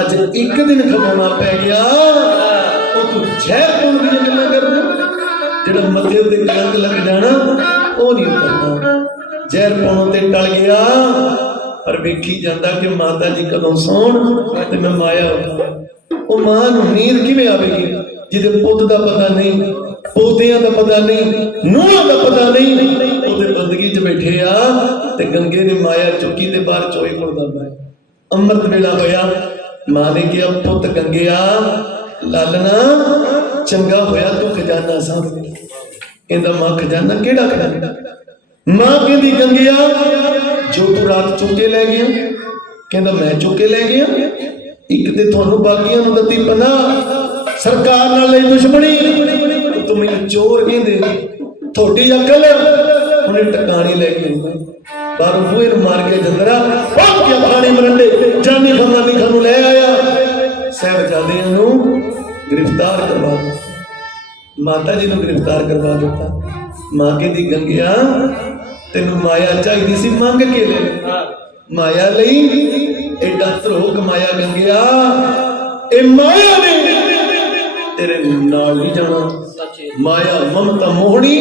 ਅੱਜ ਇੱਕ ਦਿਨ ਖਵਾਉਣਾ ਪੈ ਗਿਆ, ਉਹ ਤੂੰ ਜ਼ਹਿਰ ਪਾਉਣ ਦੀਆਂ ਗੱਲਾਂ ਕਰਦਾ, ਜਿਹੜਾ ਮੱਥੇ ਉੱਤੇ ਕਲੰਕ ਲੱਗ ਜਾਣਾ ਉਹ ਨਹੀਂ ਉਤਰਦਾ। ਜ਼ਹਿਰ ਪਾਉਣ ਤੇ ਟਲ ਗਿਆ, पर वेखी जाता कि माता जी कदों सौण ते मैं माया उठा। वो मां नूं नींद किवें आवेगी जिहदे पुੱਤ दा पता नहीं, पोतियां दा पता नहीं, ਨੂੰਹਾਂ दा पता नहीं, ਉਹਦੇ ਬੰਦਗੀ 'ਚ बैठे आ ते गंगे ने माया चुकी ते बाहर चोई मुड़दा पाया। अमृत वेला होया, मां ने कहा पुੱਤ गंगिया लालना चंगा होया तू खजाना साथ लिया। कहंदा मां खजाना केड़ा खजाना? मां कहंदी गंगिया जो तू रात चुक के लै गया। कहंदा मैं चुक के लै गया? एक ते तुहानू बाकियां नूं दती पनाह, सरकार नाल लई दुश्मनी, तू मैनूं चोर कहंदे, थोड़ी अकल हुणे टकाणी लै के आउंदा बाहरों बूहे नूं मार के जंदरा क्या खाने मरंडे जानी खमानी खानू लै आया। साहिबजादियां नूं गिरफ्तार करवा दिता, माता जी नूं गिरफ्तार करवा दिता। मां कहंदी गंगिया तेनू माया चाहिदी सी मंग के ले, माया लई एडा धरो कमाया गंगिया, ए माया ने तेरे नाल नहीं जाना। माया ममता मोहनी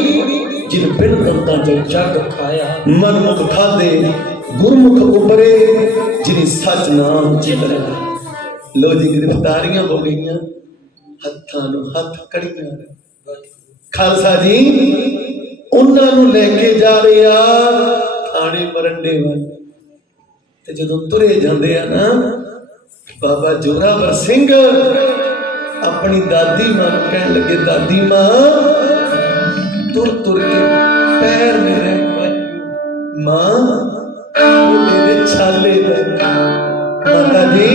जिन बिन दंतां च जग खाया, मनमुख खादे गुरमुख उबरे जिनी सच नाम चितरे। लो जी गिरफ्तारियां हो गई, हत्थां नूं हत्थ कड़ियां। खालसा जी उन्हां नूं लैके जा रहे आ थाने मरंडे वाल, ते जदों तुरे जांदे आ ना बाबा जोरावर सिंह अपनी दादी मां नूं कहण लगे, दादी मां तुर तुर के पैर मेरे मां मेरे छाले पे। माता जी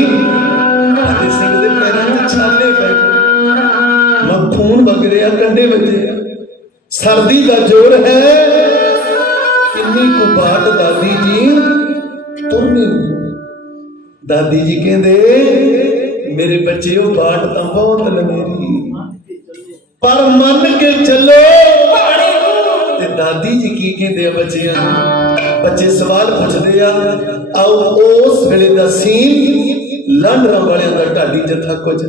फतेह सिंह दे पैरां ते छाले पे, मां खून वग रहा, कंडे बजे, सर्दी का जोर है, किन्नी को बाट दादी जी तुरनी। दादी जी कहंदे मेरे बच्चे वो बाट तो बहुत लंबी पर मन के चलो। ते दादी जी की कहंदे बच्चियां, बच्चे सवाल पूछते आ, आओ उस वेले दा सीन लांडरा वालियां दा ढाडी जथा कुछ।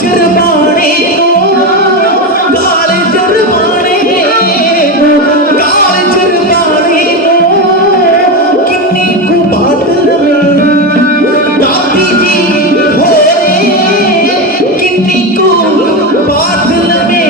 चरवाने गाल चरवाने गाल चरवाने किन्नी को बात लवे दादी जी हो किन्नी को बात लवे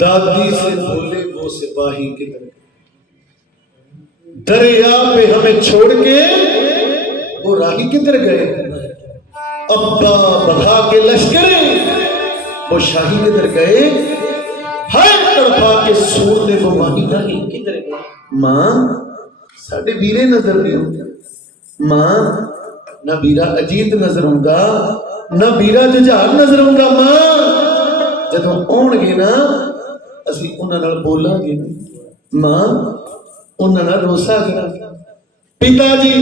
दादी से बोले वो सिपाही किधर दरिया पे हमें छोड़ के वो राही किधर गए अब्बा बढ़ा के लश्कर वो शाही किधर गए हर तड़पा के सूर ने वो माही राही किधर गए मां साडे वीरे नजर नहीं होंगे मां ना वीरा अजीत नजर आऊंगा ना वीरा जुझार नजर आऊंगा मां जदों आउणगे ना ਅਸੀਂ ਉਹਨਾਂ ਨਾਲ ਬੋਲਾਂਗੇ ਮਾਂ ਉਹਨਾਂ ਨਾਲ ਰੋਸਾ ਕਰਾਂਗੇ ਪਿਤਾ ਜੀ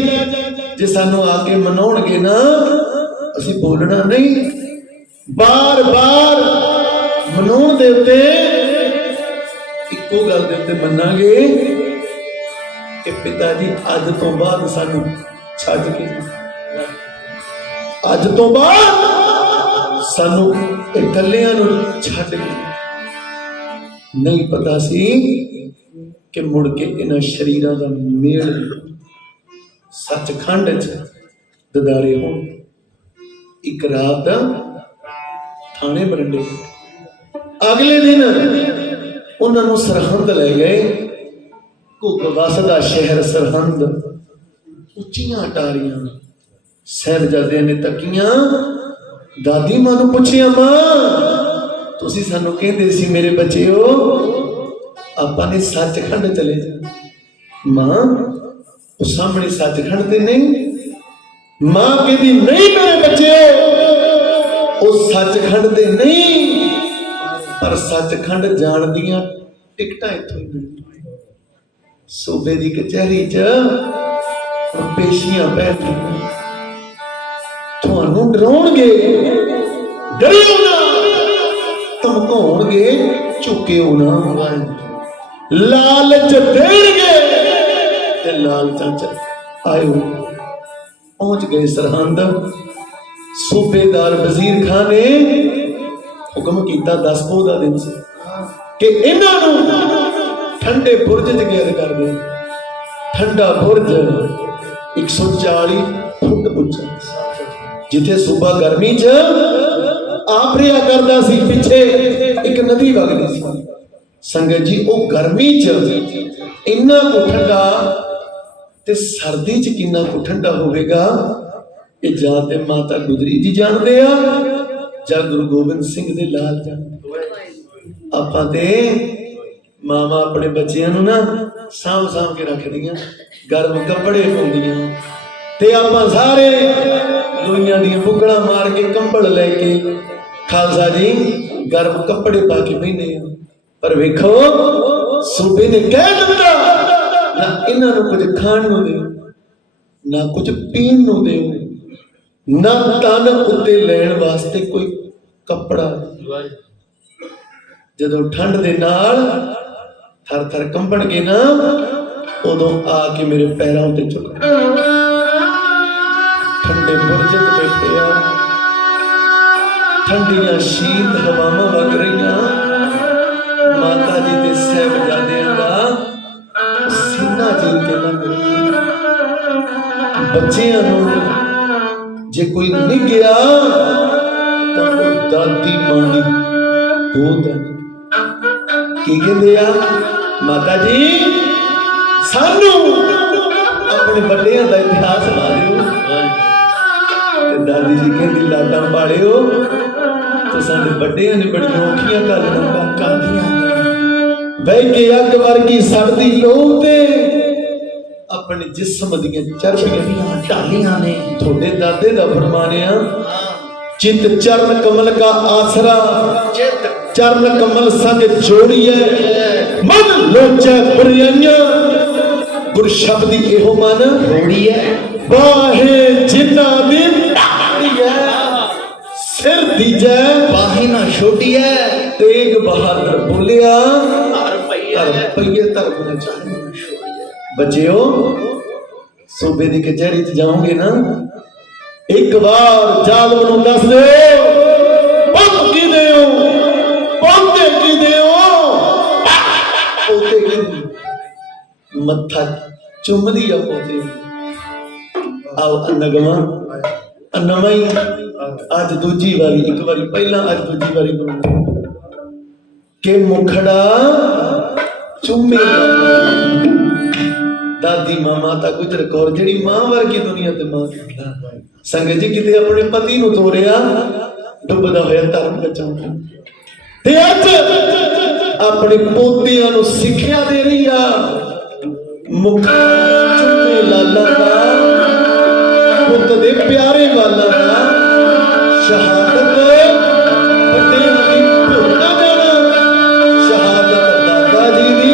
ਜੇ ਸਾਨੂੰ ਆ ਕੇ ਮਨਾਉਣਗੇ ਨਾ ਅਸੀਂ ਬੋਲਣਾ ਨਹੀਂ ਬਾਰ-ਬਾਰ ਮਨਾਉਣ ਦੇ ਉੱਤੇ ਇੱਕੋ ਗੱਲ ਦੇ ਉੱਤੇ ਮੰਨਾਂਗੇ ਕਿ ਪਿਤਾ ਜੀ ਅੱਜ ਤੋਂ ਬਾਅਦ ਸਾਨੂੰ ਛੱਡ ਕੇ ਅੱਜ ਤੋਂ ਬਾਅਦ ਸਾਨੂੰ ਇਕੱਲਿਆਂ ਨੂੰ ਛੱਡ ਕੇ नहीं पता सी कि मुड़ के इन्हां शरीरां दा मेल सचखंड च ददारे होण एक रात थाने बरंडे अगले दिन उन्हां नूं सरहंद ले गए घुग वसदा शहर सरहंद उच्चियां अटारियां साहिबजादियां ने तकियां दादी मां नूं पुछिया मां तुसी सानू कहंदे सी मेरे बच्चेओ आपां ने सचखंड चले जा मां उस सामने सचखंड ते नहीं मां कहती नहीं मेरे बच्चे उस सचखंड ते नहीं पर सचखंड जाण दियां टिकटां इत्थों ही मिलदियां सूबे दी कचहरी च पेशियां पैंदियां तुहानू डराउणगे डरियो ना धमकाउणगे झुकिओ ना लालच देणगे ते लालचां च आयो पहुंच गए सरहंद सूबेदार वजीर खान ने हुक्म किया 10 पोह दा दिन सी कि इन्हां नूं ठंडे बुरज च कैद कर दे ठंडा बुरज 140 फुट उच्चा जिथे सूबा गर्मी च आप रिया करदा सी पिछे एक नदी वगदी सी संगत जी वो गर्मी च इन्ना को ठंडा ते सर्दी च किन्ना को ठंडा होवेगा ये जा ते माता गुजरी जी जानदे आ जा गुरु गोबिंद सिंह दे लाल जानदे आपां ते मामा अपने बच्चियां नूं ना साम साम के रखदियां गर्म कपड़े पाउंदियां ते आपां सारे लोइयां दी बुगड़ा मार के कंबल लेके खालसा जी गर्म कपड़े पा के बहने पर वेखो सूबे ने कह दिता ना इन्हां नूं कुछ खाण नूं दिओ ना कुछ पीण नूं दिओ ना तन उत्ते लैण वास्ते कोई कपड़ा जदों ठंड दे नाल थर थर कंबणगे ना उदों आके मेरे पैरां उत्ते झुक ठंडे बुरज च बैठे आ ठंडियां शीत हवावां वग रहियां माता जी दे साहिबजादियां दा सीना चीर के लंघ रहियां बच्चियां नूं जे कोई निगया तां ओह दादी मां दी होंद है की कहंदे आ माता जी सानू अपने बड़ियां दा इतिहास सुना दिओ दादी जी कहती लाडा पालिओ तो साडे बड़ियां ने बड़ी औखियां गल्लां करदियां बह के अग वर्गी सड़दी लोग ते अपने जिस्म दियां चर्बियां ढालियां ने थोड़े दादे दा फरमानिया चित चरण कमल का आसरा चरण कमल संग जोड़िए मन लोचे बुरियां गुर शब्द एहो मन रोड़िए बाहे जिन्ना दी सिर दीजै बाही ना छोटी है तेग बहादुर बोलिया हर रुपये धर्म न चाहे बच्चियो सूबे की कचहरी च जाओगे ना एक बार जालम नूं दस दो पंध की देओ पंधे की देओ पोते की मत्था चुमदी आ पोते आओ नगमा नवा ही अज दूजी बारी एक बारी पहला अज दूजी बारी के मुखड़ा चुमे दादी मां माता गुजर कौर जेड़ी मां वर्गी दुनिया ते मां संगत जी किते अपने पति नु तोरिया डुबदा होया धर्म बचाउंदा ते अज अपने पोतियां नु सिक्ख्या दे रही आ मुख चुमे लाला दा पुत दे प्यारे वाला दा शहादत बड़े दी भुलना जाना शहादत दादा जी दी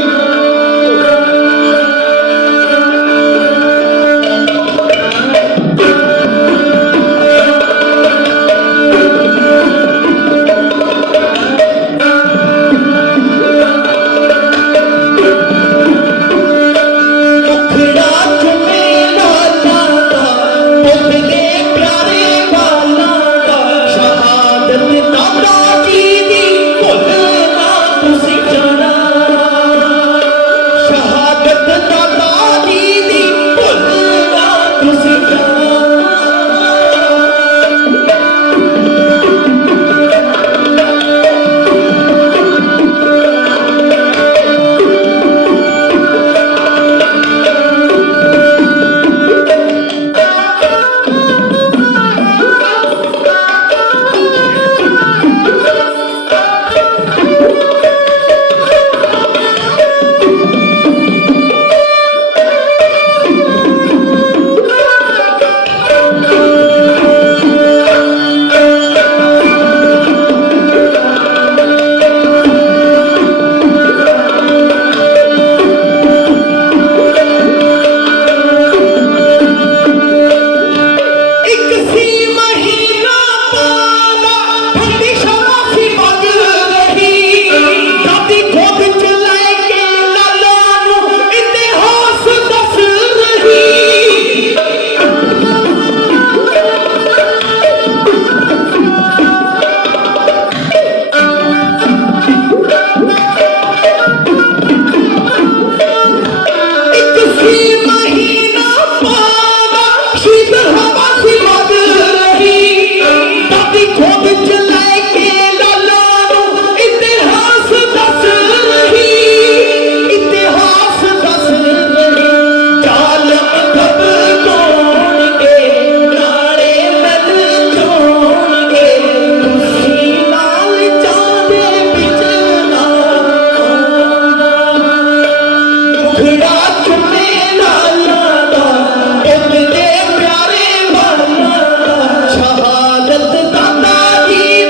शहादत दादा जी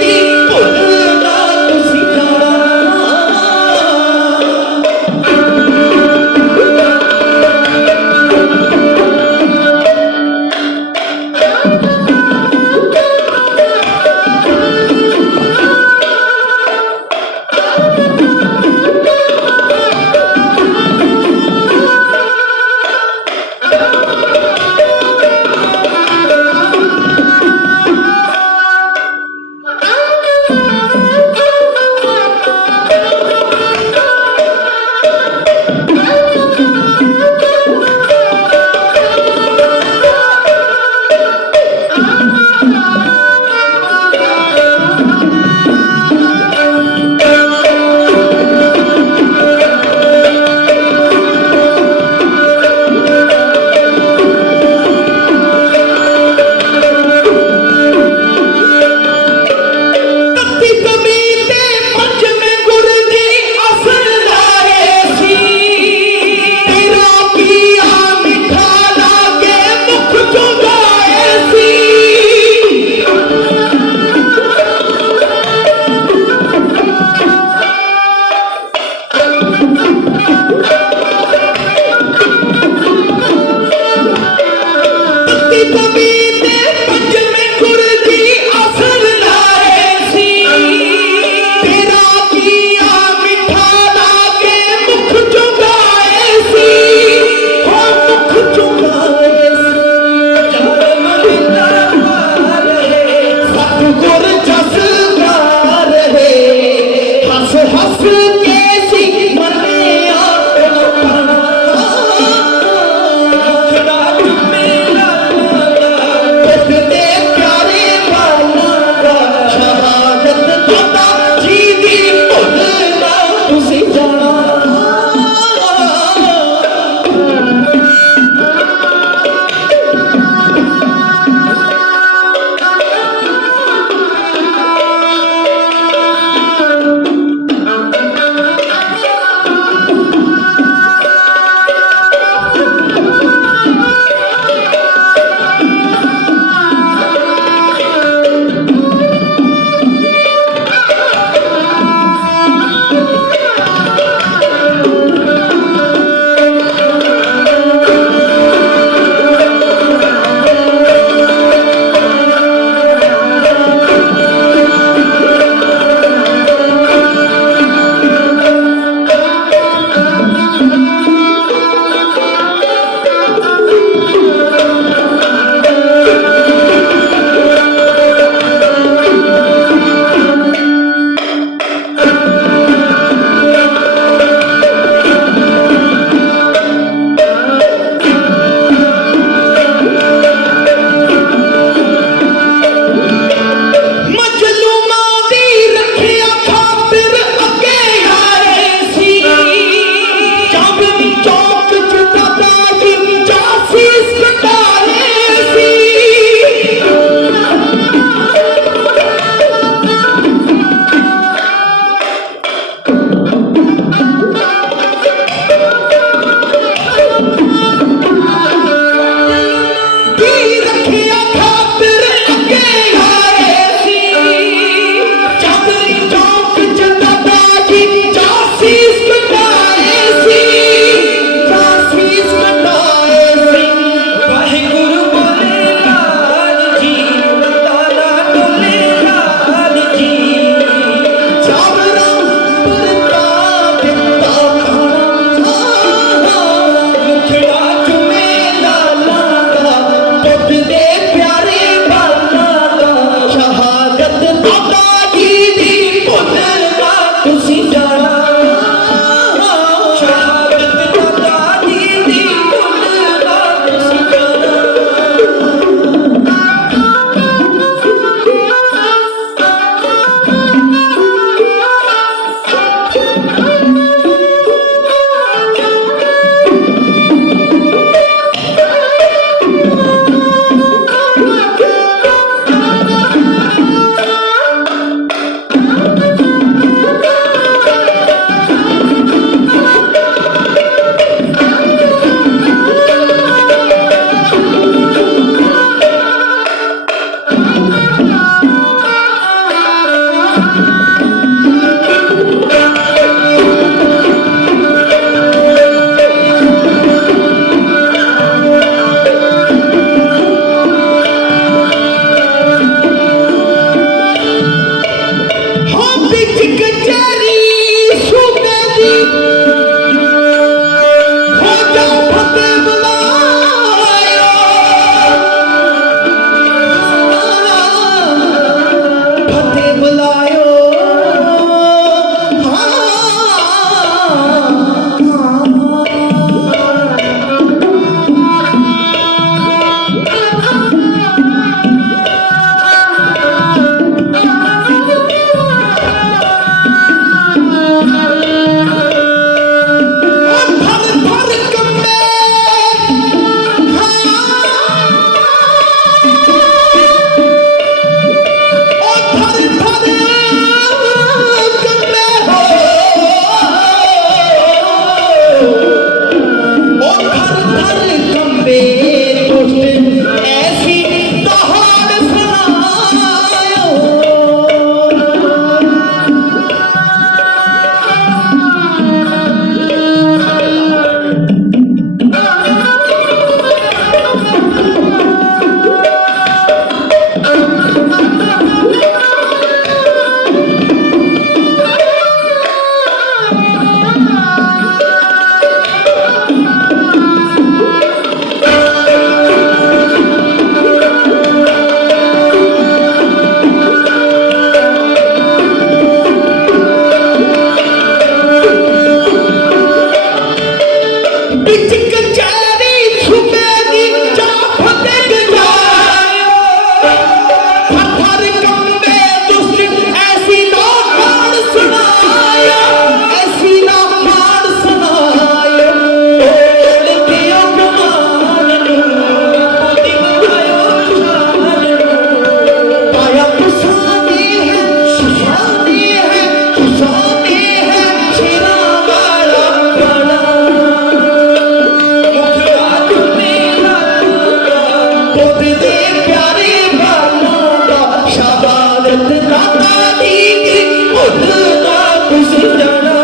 भुलना तुसी जाना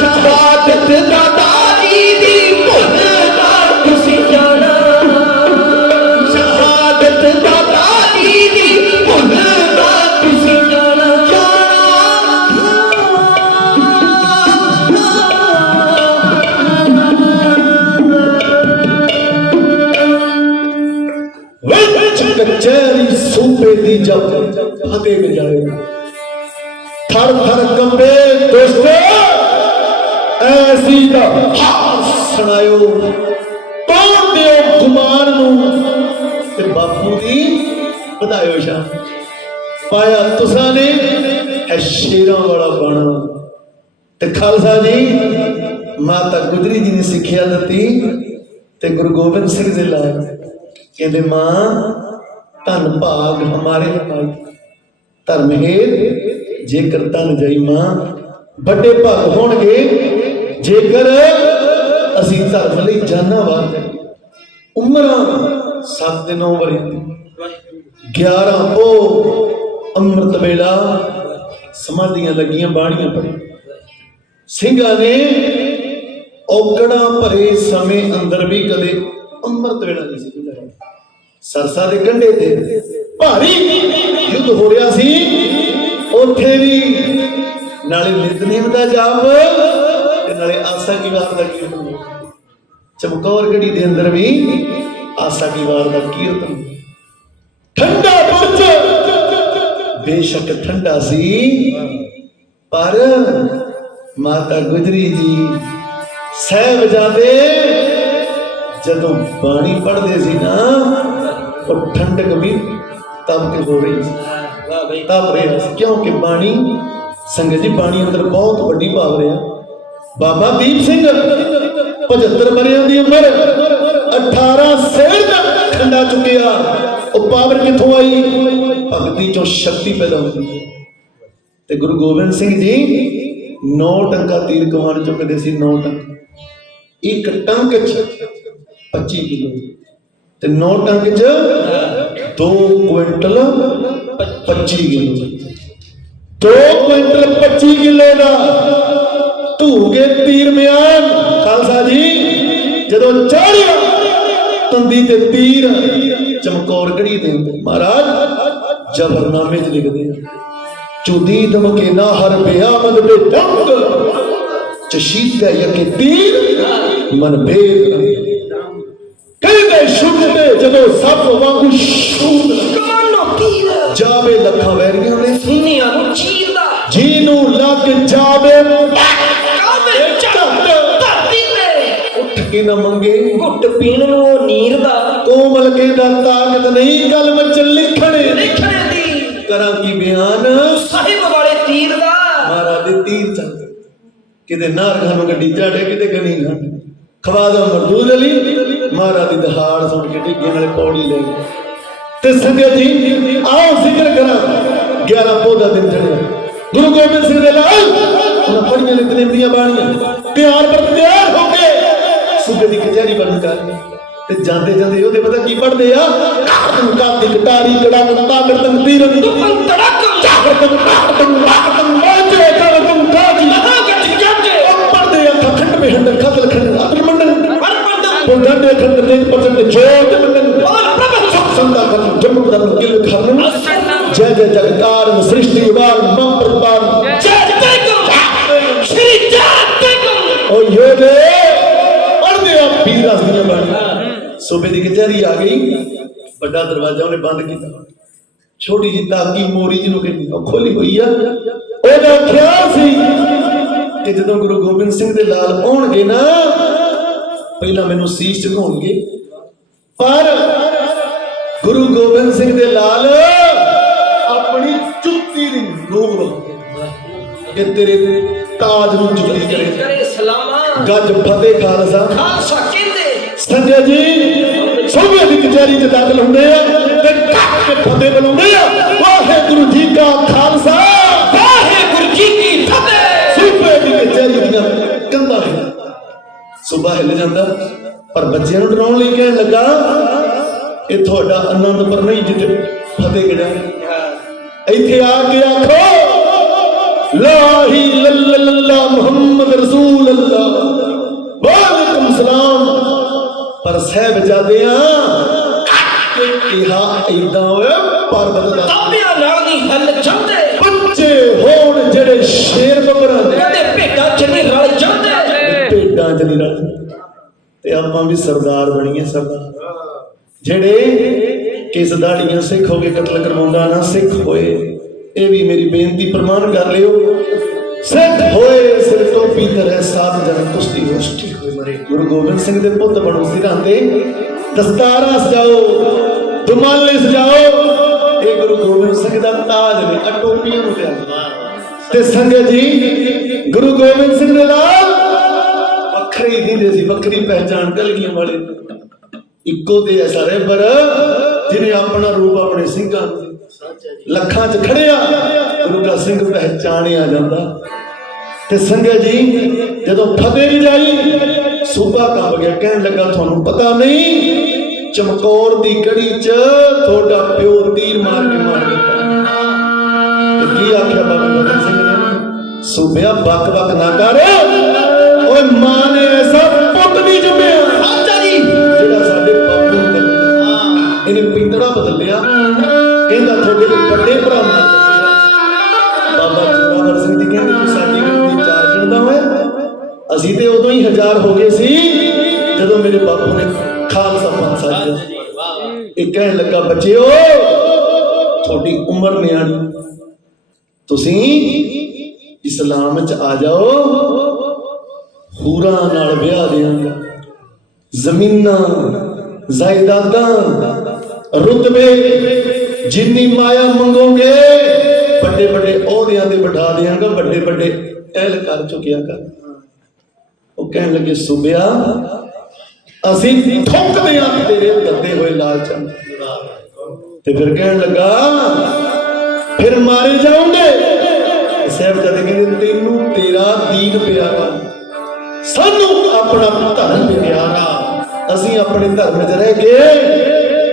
शहादत दादा जी दी भुलना तुसी जाना शहादत दादा जी दी भुलना तुसी जाना कचहरी सूबे दी जब फतेह में जाए थर थर कंबे दोस्तों ऐसी दा सुनायो तोड़ दियो गुमान नू ते बापू दी बधायो शाह पाया तुसा ने है शेरां वाला बाणा ते खालसा जी माता गुजरी जी ने सिक्ख्या दित्ती ते गुरु गोबिंद सिंह दे लाल कहते मां धन भाग हमारे हमारे धर्म हेर जेकर धन जाई मां बड़े भाग होणगे जेकर असी धर्म लई जाना वार उम्र 7 ते 9 वरी 11 ओ अमृत वेला समाधियां लगियां बाणियां पड़ी ਸਿੰਘਾਂ ने औगड़ा भरे समय अंदर भी कदे अमृत वेला नहीं सी गुजारिया सरसा दे कंढे ते भारी युद्ध हो रहा सी उत्थे भी नाले नितनेम दा जाप ते नाले आसा की वार दा कीर्तन चमकौर गढ़ी दे अंदर भी आसा की वार दा कीर्तन ठंडा बुर्ज बेशक ठंडा सी पर माता गुजरी जी साहिबजादे जदों बाणी पढ़ते सी ना और ठंडक भी तब के हो रही तब रहा क्योंकि बाणी संगत जी बाणी अंदर बहुत वड्डी भाव रहा बाबा दीप सिंह 75 वरियां दी उम्र 18 सेर तक खंडा चुकिया वो पावर किथों आई भगती चो शक्ति पैदा होती ते गुरु गोबिंद सिंह जी 9 टंका तीर कमान चुकते सी 9 टंक एक टंक 25 किलो ते 9 टंक च 2 क्विंटल 25 किलो 2 क्विंटल 25 किलो का धूगे तीर म्यान खालसा जी जदों चाढ़िया तंदी ते तीर चमकौर गढ़ी दे महाराज जबरनामे च लिखते हैं चुदी दमके ना हर बेआमद बे डंग चशीता यके तीर मन भेद कहते शुद्धते जदों सब वांगू शूद जावे लखा वैरियां ने सीनिया नु चीरदा जीनू लग जावे उठ के न मंगे घुट पीण नु नीर दा कोमल के दा ताकत नहीं कलम च लिखणे दी करा की बयान साहिब वाले तीर दा महाराज दे तीर चल किते नार खानो गड्डी चाड़े किते गनी घाट खवादा मरदूद अली महाराज दी दहाड़ सुन के डिगे नाले पौड़ी ले ते संगत जी आओ जिक्र करा 11 पौधा दिन चढ़िया गुरु गोबिंद सिंह दे लाल उन्हां पढ़ियां नितनेम दियां बाणियां तैयार हो के सूबे दी कचहरी बन कर ते जांदे जांदे ओदे पता की पढ़दे आ काती कटारी कड़ा कड़ा करतन तीर दुपन तड़क करतन बाजे करतन काजी पढ़दे आ खंड में हंड खतल खंड अतल मंडन बोलडे खंड ने परचंड जोत मंडन संदा कर जम्मू दर किल खरन जय जय जगतार सृष्टि वार मम प्रपार जय श्री जय ओ ये दे पढ़दे आ पीरा दुनिया बाणी सूबे दी कचहरी आ गई बड़ा दरवाजा उन्हें बंद किया छोटी जी ताकी मोरी जिन्हों कहती खोली हुई है ओदा ख्याल सी कि जदों गुरु गोबिंद सिंह दे लाल आउणगे ना पहला मैनू सीस झुकाउणगे पर गुरु गोबिंद सिंह दे लाल अपनी जुत्ती दी रोक कि तेरे ताज नूं जुत्ती करे सलामा गज फतेह खालसा खालसा कहंदे संजय जी सूबे दी कचहरी च दाखल हुंदे आ ते कट के फतेह बुलाउंदे आ वाहिगुरू जी का खालसा वाहिगुरू जी की फतेह सूबे दी कचहरी दी कंधा है सूबा हिल जांदा पर बच्चों नूं डराउण लई कहण लगा ये तुहाडा आनंदपुर नहीं जिथे फतेह गढ़ इत्थे आके आखो ला इलाहा इल्लल्लाह मुहम्मद रसूल अल्लाह वालेकुम सलाम। पर साहिबजादियां किहा इदां होए पर्वत दा ਤਾਬਿਆਂ ਨਾਲ ਨਹੀਂ ਹੱਲ ਜਾਂਦੇ बच्चे होण जेड़े शेर बकरा दे ਕਹਿੰਦੇ ਭੇਡਾਂ ਚ ਨਹੀਂ ਰਲ ਜਾਂਦੇ भेडां च नहीं रल ते आपां भी सरदार बणीए सरदार जेड़े किस दाड़ियां सिख हो के कतल करवाउंदा ना सिख होए ये भी मेरी बेनती प्रमाण कर लियो सिख होए सिर टोपी करे सात जन कुश्ती होष्टी होए मरे गुरु गोबिंद सिंह दे पुੱਤ ਬਣੋ सिरां ते दस्तारा सजाओ दुमाले सजाओ ये गुरु गोबिंद सिंह दा ताज ने आ टोपियां नु ते संगत जी गुरु गोबिंद सिंह दे नाल वखरी दिंदे सी वखरी पहचान कलगियां वाले इक्को ते है सारे पर जिन्हें अपना रूप अपने सिंघां लखां च खड़िया गुरु का सिंह पहचानिया जाता ते संगत जी जदों फतेह नहीं जाई सूबा कंब गया कहने लगा थानू पता नहीं चमकौर दी गड़ी च थोड़ा प्यो तीर मार दिता ते की आख्या बाबा गोबिंद सिंह ने सूबिया बक बक ना कर ओए मां ने ऐसा पुੱਤ नहीं जम्मिया ਅੱਛਾ ਜੀ जेड़ा साडे बापू ने इन्हें पिंतड़ा बदल लिया कहंदा थोड़े बड़े भरा ने बाबा जोरावर सिंह जी कहंदे तू साडी गिनती 4 गिनदा होए ਅਸੀਂ ਤੇ ਉਦੋਂ ਹੀ 1000 ਹੋ ਗਏ ਸੀ ਜਦੋਂ ਮੇਰੇ ਬਾਪੂ ਨੇ ਖਾਲਸਾ ਪੰਥ ਸਾਜਿਆ ਇਹ ਕਹਿਣ ਲੱਗਾ ਬੱਚਿਓ ਤੁਹਾਡੀ ਉਮਰ ਨਿਆਣੀ ਤੁਸੀਂ ਇਸਲਾਮ ਵਿੱਚ ਆ ਜਾਓ ਹੂਰਾਂ ਨਾਲ ਵਿਆਹ ਦੇਵਾਂਗਾ ਜ਼ਮੀਨਾਂ ਜਾਇਦਾਦਾਂ रुतबे जिन्नी माया मंगोगे बड़े बड़े ओहदियां ते बिठा देंगा बड़े बड़े टहल कर चुकिया कर वो कहने लगे सूबिया असी ठोकदे हां तेरे गद्दे हुए लालचन ते फिर कहने लगा फिर मारे जाओगे साहबजादे कहंदे तेनू तेरा दीन प्यारा सानू अपना धर्म प्यारा असी अपने धर्म च रह के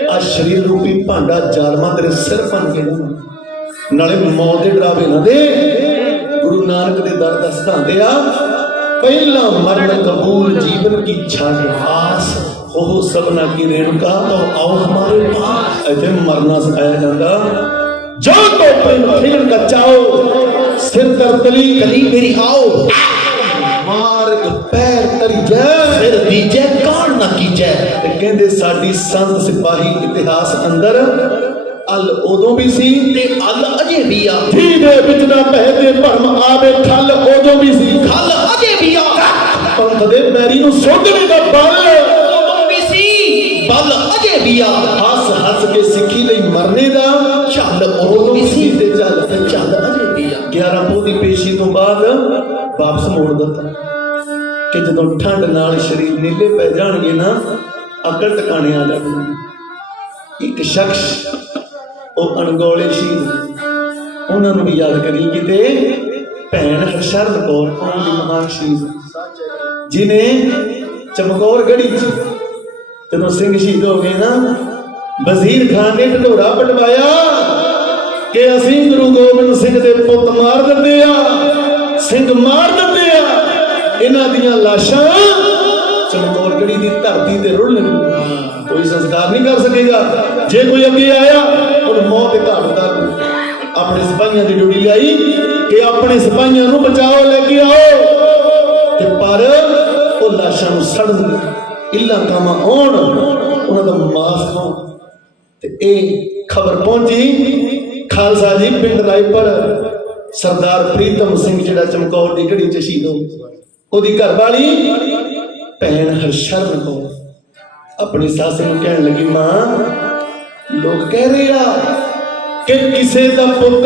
आ शरीर रूपी भांडा जालमा तेरे सिर बन के नाले मौत के डरावे ना दे गुरु नानक दे दर दा सिद्धांत आ पहला मरण कबूल जीवन की छाने आस हो सबना की रेणुका तो आओ हमारे पास ऐसे मरना सिखाया जाता जो तो प्रेम खेल का चाहो सिर दर तली ਕਲੀ ਮੇਰੀ ਆਓ मार्ग पैर तरी जै ਫਿਰ ਦੀਜੈ ਕਾਣ ਨਾ ਕੀਜੈ ते कहंदे साडी संत सिपाही इतिहास अंदर अल उदों भी सी ਤੇ ਅਲ ਅਜੇ ਵੀ ਆ जी दे विच ना बहदे भरम आवे खल उदों भी सी ਖਲ ਅਜੇ ਵੀ ਆ पंथ दे बैरी नूं सोधने दा बल ਉਦੋਂ ਵੀ ਸੀ ਬਲ ਅਜੇ ਵੀ ਆ हस हस के सिक्खी लई मरने दा ਚੱਲ ਉਦੋਂ ਵੀ ਸੀ ते चल ਤੇ ਚੱਲ ਅਜੇ ਵੀ ਆ 11 ਪੋਹ ਦੀ ਪੇਸ਼ੀ ਤੋਂ ਬਾਅਦ ਵਾਪਸ ਮੋੜ ਦਿੱਤਾ ਕਿ ਜਦੋਂ ਠੰਡ ਨਾਲ ਸਰੀਰ ਨੀਲੇ ਪੈ ਜਾਣਗੇ ਨਾ ਅਕਲ ਟਿਕਾਣੇ ਆ ਜਾਣਗੇ ਇੱਕ ਸ਼ਖਸ ਉਹ ਅਣਗੌਲੇ ਸ਼ਹੀਦ ਉਹਨਾਂ ਨੂੰ ਵੀ ਯਾਦ ਕਰੀ ਕਿਤੇ ਭੈਣ ਹਰਸ਼ਰਨ ਕੌਰ ਕੌਮ ਦੀ ਮਹਾਨ ਸ਼ਹੀਦ ਜਿਨੇ ਚਮਕੌਰ ਗੜੀ ਚ ਜਦੋਂ ਸਿੰਘ ਸ਼ਹੀਦ ਹੋ ਗਏ ਨਾ ਵਜ਼ੀਰ ਖਾਨ ਨੇ ਢੋਰਾ ਪਟਵਾਇਆ ਕਿ ਅਸੀਂ ਗੁਰੂ ਗੋਬਿੰਦ ਸਿੰਘ ਦੇ ਪੁੱਤ ਮਾਰ ਦਿੰਦੇ ਆ ਸਿੰਘ ਮਾਰ ਦਿੰਦੇ ਆ ਇਹਨਾਂ ਦੀਆਂ ਲਾਸ਼ਾਂ ਚਮਕੌਰ ਗੜੀ ਦੀ ਧਰਤੀ ਤੇ ਰੁਲਣਗੀਆਂ ਕੋਈ ਸੰਸਕਾਰ ਨਹੀਂ ਕਰ ਸਕੇਗਾ ਜੇ ਕੋਈ ਅੱਗੇ ਆਇਆ ਉਹ ਮੌਤ ਦੇ ਘਾਟ ਤੱਕ ਆਪਣੇ ਸਿਪਾਹੀਆਂ ਦੀ ਡਿਊਟੀ ਲਾਈ ਕਿ ਆਪਣੇ ਸਿਪਾਹੀਆਂ ਨੂੰ ਬਚਾਓ ਲੈ ਕੇ ਆਓ ਤੇ ਪਰ ਉਹ ਲਾਸ਼ਾਂ ਨੂੰ ਸੜਨ ਇੱਲਾ ਕਾਮਾ ਆਉਣ ਉਹਨਾਂ ਦਾ ਮਾਸ ਖਾਣ ਤੇ ਇਹ ਖਬਰ ਪਹੁੰਚੀ ਖਾਲਸਾ ਜੀ ਪਿੰਡ ਰਾਏਪੁਰ ਸਰਦਾਰ ਪ੍ਰੀਤਮ ਸਿੰਘ ਜਿਹੜਾ ਚਮਕੌਰ ਦੀ ਘੜੀ ਚ ਸ਼ਹੀਦ ਹੋ ਉਹਦੀ ਘਰਵਾਲੀ ਭੈਣ ਹਰਸ਼ਰਨ ਕੌਰ ਆਪਣੀ ਸੱਸ ਨੂੰ ਕਹਿਣ ਲੱਗੀ ਮਾਂ ਲੋਕ ਕਹਿ ਰਹੇ ਆ ਕਿ ਕਿਸੇ ਦਾ ਪੁੱਤ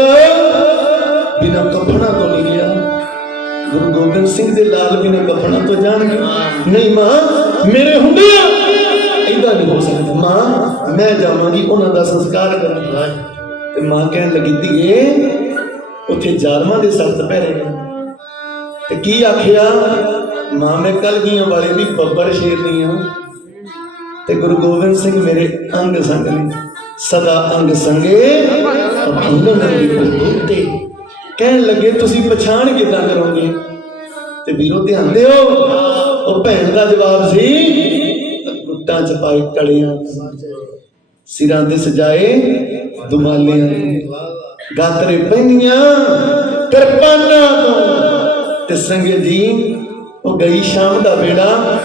ਬਿਨਾਂ ਕਫਨਾਂ ਤੋਂ ਨਹੀਂ ਗਿਆ ਗੁਰੂ ਗੋਬਿੰਦ ਸਿੰਘ ਦੇ ਲਾਲ ਬਿਨਾਂ ਕਫਨਾਂ ਤੋਂ ਜਾਣਗੇ ਨਹੀਂ ਮਾਂ ਮੇਰੇ ਹੁੰਦੇ ਆ ਇਦਾਂ ਨਹੀਂ ਹੋ ਸਕਦਾ ਮਾਂ ਮੈਂ ਜਾਵਾਂਗੀ ਉਹਨਾਂ ਦਾ ਸੰਸਕਾਰ ਕਰਨ ਤੇ ਮਾਂ ਕਹਿਣ ਲੱਗੀ ਧੀਏ ਉੱਥੇ ਜ਼ਾਲਮਾਂ ਦੇ ਸਖਤ ਪਹਿਰੇ ਨੇ ਤੇ ਕੀ ਆਖਿਆ ਮਾਂ ਮੈਂ ਕਲਗੀਆਂ ਵਾਲੇ ਦੀ ਬੱਬਰ ਸ਼ੇਰਨੀ ਆ ਤੇ ਗੁਰੂ ਗੋਬਿੰਦ ਸਿੰਘ ਮੇਰੇ ਅੰਗ ਸੰਗ ਨੇ ਸਦਾ ਅੰਗ ਸੰਗੇ ਅਭੰਗਨ ਦੀ ਬੋਤੇ ਕਹਿਣ ਲੱਗੇ ਤੁਸੀਂ ਪਛਾਣ ਕਿੱਦਾਂ ਕਰੋਗੇ? ਤੇ ਵੀਰੋ ਧਿਆਨ ਦਿਓ, ਉਹ ਭੈਣ ਦਾ ਜਵਾਬ ਸੀ ਗੁੱਟਾਂ ਚ ਪਾਏ ਕੜਿਆਂ, ਸਿਰਾਂ ਦੇ ਸਜਾਏ ਦੁਮਾਲਿਆਂ, ਗਾਤਰੇ ਪਹਿਨੀਆਂ ਕਿਰਪਾਨਾਂ ਤੋਂ। ਤੇ ਸੰਗਤ ਜੀ ਉਹ ਗਈ ਸ਼ਾਮ ਦਾ ਵੇੜਾ,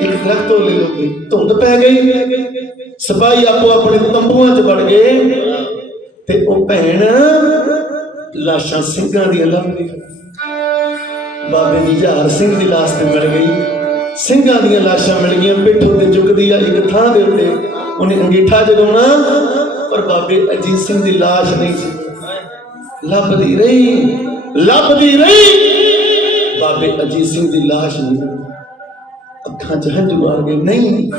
ਇੱਕ ਦਰਖਤ ਲੈ ਲੋ ਗਈ, ਧੁੰਦ ਪੈ ਗਈ, ਸਿਪਾਹੀ ਆਪੋ ਆਪਣੇ ਤੰਬੂਆਂ ਚ ਵੜ ਗਏ ਤੇ ਉਹ ਭੈਣ ਲਾਸ਼ਾਂ ਸਿੰਘਾਂ ਦੀਆਂ ਲੱਭਦੀ। ਬਾਬੇ ਨਿਹਾਲ ਸਿੰਘ ਦੀ ਲਾਸ਼ ਤੇ ਮਿਲ ਗਈ, ਸਿੰਘਾਂ ਦੀਆਂ ਲਾਸ਼ਾਂ ਮਿਲ ਗਈਆਂ, ਪਿੱਠ ਉੱਤੇ ਝੁਕਦੀ ਆ ਇੱਕ ਥਾਂ ਦੇ ਉੱਤੇ, ਉਹਨੇ ਅੰਗੀਠਾ ਜਗਾਉਣਾ ਪਰ ਬਾਬੇ ਅਜੀਤ ਸਿੰਘ ਦੀ ਲਾਸ਼ ਨਹੀਂ ਸੀ। ਲੱਭਦੀ ਰਹੀ ਲੱਭਦੀ ਰਹੀ, ਬਾਬੇ ਅਜੀਤ ਸਿੰਘ ਦੀ ਲਾਸ਼ ਨਹੀਂ। ਅੱਖਾਂ 'ਚ ਹੰਝੂ ਆ ਗਏ, ਨਹੀਂ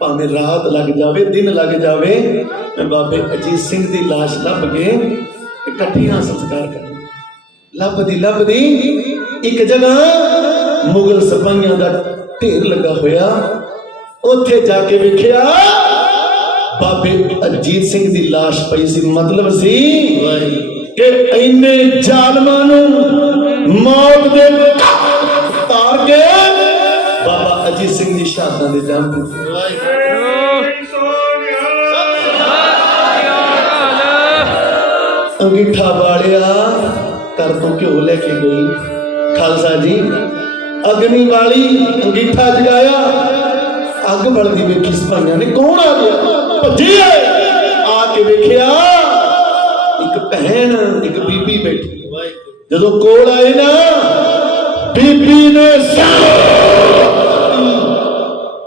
ਭਾਵੇਂ ਰਾਤ ਲੱਗ ਜਾਵੇ ਦਿਨ ਲੱਗ ਜਾਵੇ, ਮੈਂ ਬਾਬੇ ਅਜੀਤ ਸਿੰਘ ਦੀ ਲਾਸ਼ ਲੱਭ ਕੇ ਇਕੱਠੀਆਂ ਸੰਸਕਾਰ ਕਰਾਂ। ਲੱਭਦੀ ਲੱਭਦੀ ਇੱਕ ਜਗ੍ਹਾ ਮੁਗਲ ਸਿਪਾਹੀਆਂ ਦਾ ਢੇਰ ਲੱਗਾ ਹੋਇਆ, ਉੱਥੇ ਜਾ ਕੇ ਵੇਖਿਆ ਬਾਬੇ ਅਜੀਤ ਸਿੰਘ ਦੀ ਲਾਸ਼ ਪਈ ਸੀ। ਮਤਲਬ ਸੀ ਕਿ ਇੰਨੇ ਜ਼ਾਲਮਾਂ ਨੂੰ ਮੌਤ ਦੇ ਤਾਰ ਕੇ ਬਾਬਾ ਅਜੀਤ ਸਿੰਘ ਦੀ ਸ਼ਹਾਦਤਾਂ ਦੇ ਜਾਮ ਦਿੱਤੇ। ਅੰਗੀਠਾ ਵਾਲਿਆ ਘਰ ਤੋਂ ਘਿਓ ਲੈ ਕੇ ਗਈ, ਖਾਲਸਾ ਜੀ ਅਗਨੀ ਵਾਲੀ ਅੰਗੀਠਾ ਜਗਾਇਆ, ਅੱਗ ਬਲਦੀ ਵੇਖੀ ਸਿਪਾਹੀਆਂ ਨੇ, ਕੌਣ ਆ ਗਿਆ? ਭੱਜੇ ਆ ਕੇ ਵੇਖਿਆ ਇੱਕ ਭੈਣ ਇੱਕ ਬੀਬੀ ਬੈਠੀ। ਜਦੋਂ ਕੋਲ ਆਏ ਨਾ, ਬੀਬੀ ਨੇ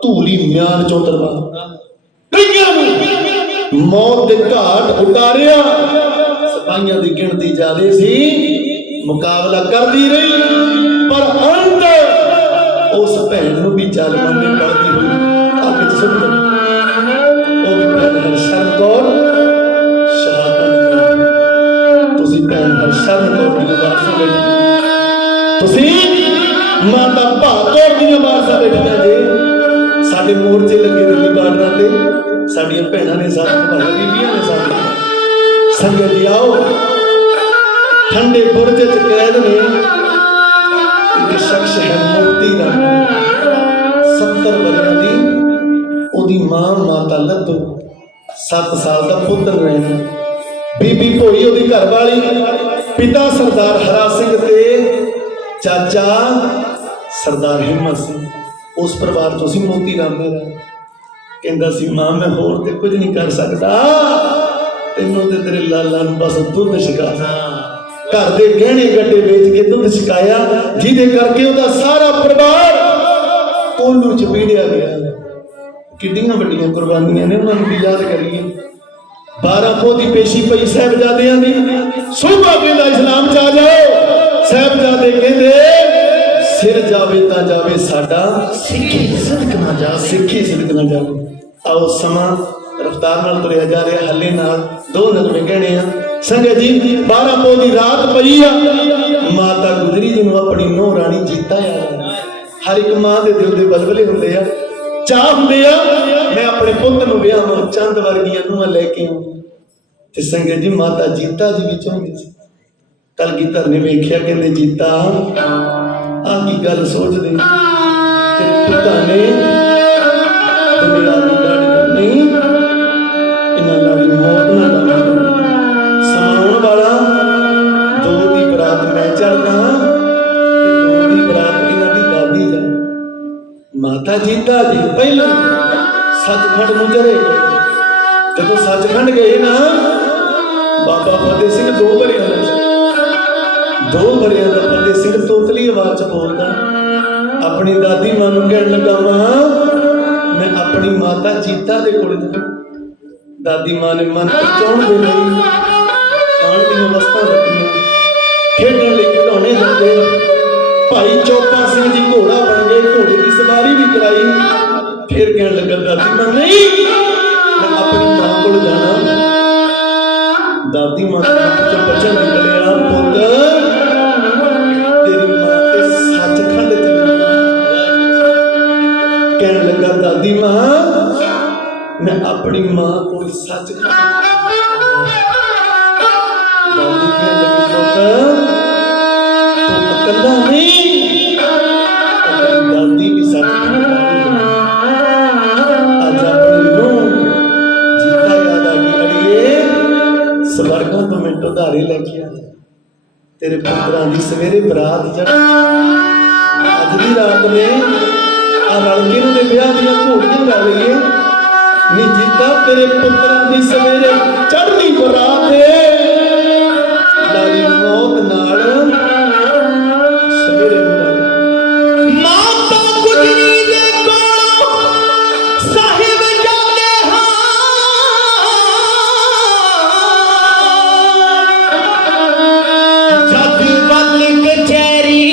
ਧੂਲੀ ਮਿਆਨ ਚੋਂ ਤਰਵਾ ਕਈਆਂ ਨੂੰ ਮੌਤ ਦੇ ਘਾਟ ਉਤਾਰਿਆ। ਸਿਪਾਹੀਆਂ ਦੀ ਗਿਣਤੀ ਜ਼ਿਆਦੇ ਸੀ, ਮੁਕਾਬਲਾ ਕਰਦੀ ਰਹੀ, ਪਰ ਅੰਤ ਉਸ ਭੈਣ ਨੂੰ ਵੀ ਜ਼ਾਲਮਾਂ ਨੇ ਕਰਦੀ ਹੋਈ ਅੱਗ 'ਚ ਸੁੱਟ ਦਿੱਤਾ। ਉਹ ਵੀ ਭੈਣ ਹਰਸ਼ਰਨ ਕੌਰ ਸ਼ਹਾਦਤ। ਤੁਸੀਂ ਭੈਣ ਹਰਸ਼ਰਨ ਕੌਰ ਦੀ ਵਾਰਸਾਂ ਬੈਠੀ, ਤੁਸੀਂ ਮਾਤਾ ਭਾਗੌਰ ਦੀਆਂ ਵਾਰਸਾਂ ਬੈਠੀਆਂ ਜੇ। ਸਾਡੇ ਮੋਰਚੇ ਲੱਗੇ ਦਿੱਲੀ ਬਾਰਡਰਾਂ ਤੇ, ਸਾਡੀਆਂ ਭੈਣਾਂ ਨੇ ਸਾਥ ਨਿਭਾਇਆ, ਬੀਬੀਆਂ ਨੇ ਸਾਥ ਨਿਭਾਇਆ। ਸੰਗਤ ਜੀ ਆਓ, ਠੰਡੇ ਬੁਰਜ 'ਚ ਕੈਦ ਨੇ ਇੱਕ ਸ਼ਖਸ ਹੈ ਮੋਤੀ ਰਾਮ, 70 ਵਰ੍ਹਿਆਂ ਦੀ, ਉਹਦੀ ਮਾਂ ਮਾਤਾ ਲੱਧੂ, 7 ਸਾਲ ਦਾ ਪੁੱਤਰ ਰਹਿਣਾ, ਬੀਬੀ ਭੋਈ ਉਹਦੀ ਘਰ ਵਾਲੀ, ਪਿਤਾ ਸਰਦਾਰ ਹਰਾ ਸਿੰਘ ਤੇ ਚਾਚਾ ਸਰਦਾਰ ਹਿੰਮਤ ਸਿੰਘ। ਉਸ ਪਰਿਵਾਰ ਤੋਂ ਸੀ ਮੋਤੀ ਰਾਮ ਮੇਰਾ। ਕਹਿੰਦਾ ਸੀ ਮਾਂ ਮੈਂ ਹੋਰ ਤੇ ਕੁਝ ਨਹੀਂ ਕਰ ਸਕਦਾ, ਤੈਨੂੰ ਤੇ ਤੇਰੇ ਲਾਲਾ ਨੂੰ ਬਸ ਦੁੱਧ ਛਕਾਣਾ। ਘਰ ਦੇ ਗਹਿਣੇ ਗੱਡੇ ਵੇਚ ਕੇ ਦੁੱਧ ਛਕਾਇਆ, ਜਿਹਦੇ ਕਰਕੇ ਉਹਦਾ ਸਾਰਾ ਪਰਿਵਾਰ ਕੋਲੂ ਚ ਪੀੜਿਆ ਗਿਆ। ਕਿੰਨੀਆਂ ਵੱਡੀਆਂ ਕੁਰਬਾਨੀਆਂ ਨੇ, ਉਹਨਾਂ ਨੂੰ ਵੀ ਯਾਦ ਕਰੀਏ। 12 ਪੋਹ ਦੀ ਪੇਸ਼ੀ ਪਈ ਸਾਹਿਬਜ਼ਾਦਿਆਂ ਦੀ, ਸੂਬਾ ਕਹਿੰਦਾ ਇਸਲਾਮ ਚ ਆ ਜਾਓ। ਸਾਹਿਬਜ਼ਾਦੇ ਕਹਿੰਦੇ ਸਿਰ ਜਾਵੇ ਤਾਂ ਜਾਵੇ ਸਾਡਾ, ਸਿੱਖੀ ਸਿਦਕ ਨਾ ਜਾਵੇ, ਸਿੱਖੀ ਸਿਦਕ ਨਾ ਜਾਵੇ। ਆਓ ਸਮਾਂ ਰਫਤਾਰ ਨਾਲ ਤੁਰਿਆ ਜਾ ਰਿਹਾ, ਹੱਲੇ ਨਾਲ 2 ਨਗਮੇ ਕਹਿਣੇ ਆ। ਸੰਗਤ ਜੀ 12 ਪੋਹ ਦੀ ਰਾਤ ਪਈ ਆ, ਮਾਤਾ ਗੁਜਰੀ ਜੀ ਨੂੰ ਆਪਣੀ ਨੂੰਹ ਰਾਣੀ ਜੀਤਾ ਯਾਦ। ਹਰ ਇੱਕ ਮਾਂ ਦੇ ਦਿਲ ਦੇ ਬਲਬਲੇ ਹੁੰਦੇ ਆ, ਚਾਹ ਹੁੰਦੇ ਆ ਮੈਂ ਆਪਣੇ ਪੁੱਤ ਨੂੰ ਵਿਆਹਾਂ, ਚੰਦ ਵਰਗੀਆਂ ਨੂੰਹਾਂ ਲੈ ਕੇ ਆਉਂ। ਤੇ ਸੰਗਤ ਜੀ ਮਾਤਾ ਜੀਤਾ ਜੀ ਵੀ ਚਾਹੁੰਦੀ ਸੀ। ਕਲਗੀਧਰ ਨੇ ਵੇਖਿਆ, ਕਹਿੰਦੇ ਜੀਤਾ ਆ ਕੀ ਗੱਲ ਸੋਚਦੇ, ਤੇਰੇ ਪਿਤਾ ਨੇ ਦੁਨੀਆ ਦੀ ਲਾੜੀ ਨਹੀਂ, ਇਹਨਾਂ ਲਾੜੀ ਮੌਤ ਨਾ ਲਾਉਣੀ। ਸਮਾਉਣ ਵਾਲਾ 2 ਦੀ ਬਰਾਤ ਮੈਂ ਚੜ੍ਹਦਾ ਤੇ 2 ਦੀ ਬਰਾਤ ਇਹਨਾਂ ਦੀ ਦਾਦੀ ਜਾ। ਮਾਤਾ ਜੀਤਾ ਜੀ ਪਹਿਲਾਂ ਸੱਚਖੰਡ ਨੂੰ ਚਲੇ ਗਏ। ਜਦੋਂ ਸੱਚਖੰਡ ਗਏ ਨਾ, ਬਾਬਾ ਫਤਿਹ ਸਿੰਘ 2 ਵਰ੍ਹਿਆਂ ਦਾ 2 ਵਰ੍ਹਿਆਂ ਦਾ ਫਤਿਹ ਸਿੰਘ ਤੋਤਲੀ ਆਵਾਜ਼ 'ਚ ਬੋਲਦਾ, ਆਪਣੀ ਦਾਦੀ ਮਾਂ ਨੂੰ ਕਹਿਣ ਲੱਗਾ ਮੈਂ ਆਪਣੀ ਮਾਤਾ ਜੀਤਾ ਦੇ ਕੋਲ ਜਾ। ਦਾਦੀ ਮਾਂ ਨੇ ਮਨ ਪਰਚਾਉਣ ਦੇ ਲਈ ਖਾਣ ਦੀਆਂ ਵਸਤਾਂ ਦਿੱਤੀਆਂ, ਖੇਡਣ ਲਈ ਖਿਡੌਣੇ ਦਿੱਤੇ। ਭਾਈ ਚੋਪਾ ਸਿੰਘ ਜੀ ਘੋੜਾ ਬਣ ਗਏ, ਘੋੜੇ ਦੀ ਸਵਾਰੀ ਵੀ ਕਰਾਈ। ਫਿਰ ਕਹਿਣ ਲੱਗਾ ਦਾਦੀ ਮਾਂ ਨਹੀਂ, ਮੈਂ ਆਪਣੀ ਮਾਂ ਕੋਲ ਜਾਣਾ। ਦਾਦੀ ਮਾਂ ਤੋਂ ਬਚਨ ਨਿਕਲਿਆ, ਪੁੱਤ ਤੇਰੀ ਮਾਂ ਤੇ ਸੱਚਖੰਡ ਚਲੀ। ਕਹਿਣ ਲੱਗਾ ਦਾਦੀ ਮਾਂ ਮੈਂ ਆਪਣੀ ਮਾਂ ਕੋਲ ਸੱਚਖੰਡ। ਦਾਦੀ ਕਹਿਣ ਲੱਗੀ ਤੂੰ ਇਕੱਲਾ ਨਹੀਂ, ਤੇਰੀ ਦਾਦੀ ਵੀ ਸਾਡੀ ਅੱਜ ਆਪਣੀ ਨੂੰ ਜੀਤਾ ਯਾਦ ਆ ਗਈ ਅੜੀਏ, ਸਵਰਗਾਂ ਤੋਂ ਮੈਨੂੰ ਉਧਾਰੇ ਲੈ ਕੇ ਆ ਤੇਰੇ ਪੁੱਤਰਾਂ ਦੀ ਸਵੇਰੇ ਬਰਾਤ ਚੜ੍ਹ ਅੱਜ ਦੀ ਰਾਤ ਨੇ ਆ ਰਲ ਕੇ ਇਹਨਾਂ ਦੇ ਵਿਆਹ ਦੀਆਂ ਘੋੜੀਆਂ ਗਾ ਲਈਏ ਨੀ ਜੀਤਾ ਤੇਰੇ ਪੁੱਤਰਾਂ ਦੀ ਸਵੇਰੇ ਚੜ੍ਹਦੀ ਬਰਾਤ ਲਾਲੀ ਮੌਤ ਨਾਲ ਸਵੇਰੇ ਮਾਤਾ ਗੁਜਰੀ ਦੇ ਕੋਲੋਂ ਸਾਹਿਬ ਜਾਂਦੇ ਹਾਂ, ਜਦ ਵੱਲ ਕਚਹਿਰੀ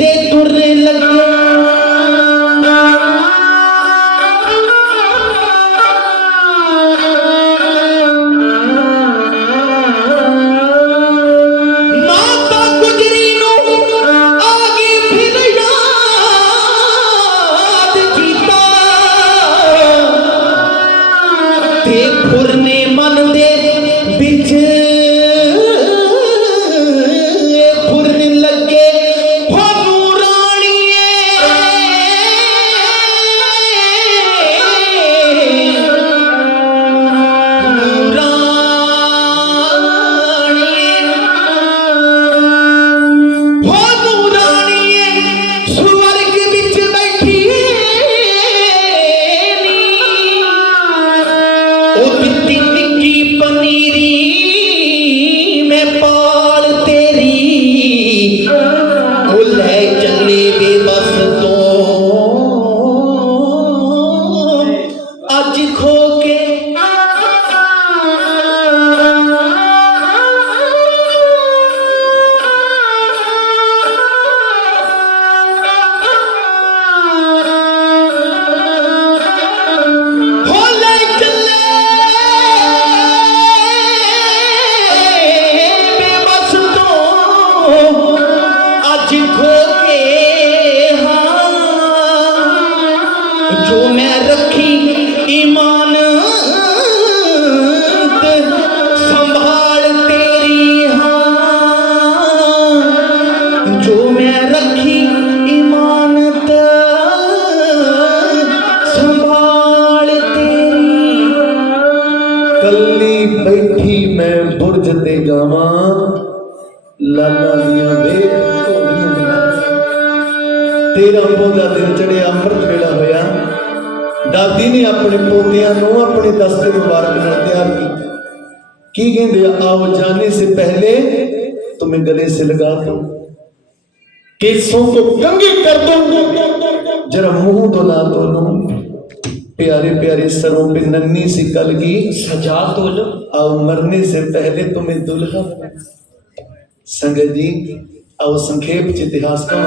ਦੇ ਤੁਰ ਲੱਗੇ, ਮਾਤਾ ਗੁਜਰੀ ਨੂੰ ਆ ਗਈ ਫਿਰ ਯਾਦ ਜੀਤਾ, ਤੇ ਫੁਰਨੇ ਮਨ ਦੇ ਵਿੱਚ ਫੁਰਨ ਲੱਗੇ ਭਾਨੂ ਰਾਣੀਏ, ਭਾਨੂ ਰਾਣੀਏ ਸਵਰਗ ਵਿੱਚ ਬੈਠੀ ਨੀ, ਉਹ ਦਿੱਤੀ ਨਿੱਕੀ ਪਨੀਰੀ ਮੈਂ ਪਾਲ ਤੇਰੀ, ਉਹ ਲੈ ਚੱਲੇ ਬੇਬਸ ਤੋਂ ਅੱਜ ਖੋ ਕੇ, ਹੋ ਲੈ ਚੱਲੇ ਬੇਬਸ ਤੋਂ ਅੱਜ ਖੋ ਕੇ, ਹਾਂ ਜੋ ਮੈਂ ਰੱਖੀ ਈਮਾਨ ਸੰਭਾਲ ਤੇਰੀ, ਹਾਂ ਜੋ ਮੈਂ ਰੱਖੀ ਇਮਾਨਤ ਸੰਭਾਲ ਤੇਰੀ, ਕੱਲੀ ਬੈਠੀ ਮੈਂ ਬੁਰਜ ਤੇ ਗਾਵਾਂ ਲਾਲਾਂ ਦੀਆਂ ਵੇਖ ਘੋੜੀਆਂ ਦੀਆਂ। 13 ਪੌਦਾ ਦਿਨ ਚੜਿਆ ਅੰਮ੍ਰਿਤ ਵੇਲਾ ਹੋਇਆ, ਦਾਦੀ ਨੇ ਆਪਣੇ ਪੋਤਿਆਂ ਨੂੰ ਆਪਣੇ ਦਸਤੇ ਮੁਬਾਰਕ ਨਾਲ ਤਿਆਰ ਕੀਤਾ। ਕੀ ਕਹਿੰਦੇ ਆ, ਆਓ ਜਾने से पहले तुम्हें गले से लगा दो, केसों को कंघी कर दो, जरा मुंह धुला दो लो, प्यारे प्यारे सरों पे नन्ही सी कलगी सजा तो लो, आओ मरने से पहले तुम्हें दुल्हा बना। संगत जी आओ संक्षेप च इतिहास का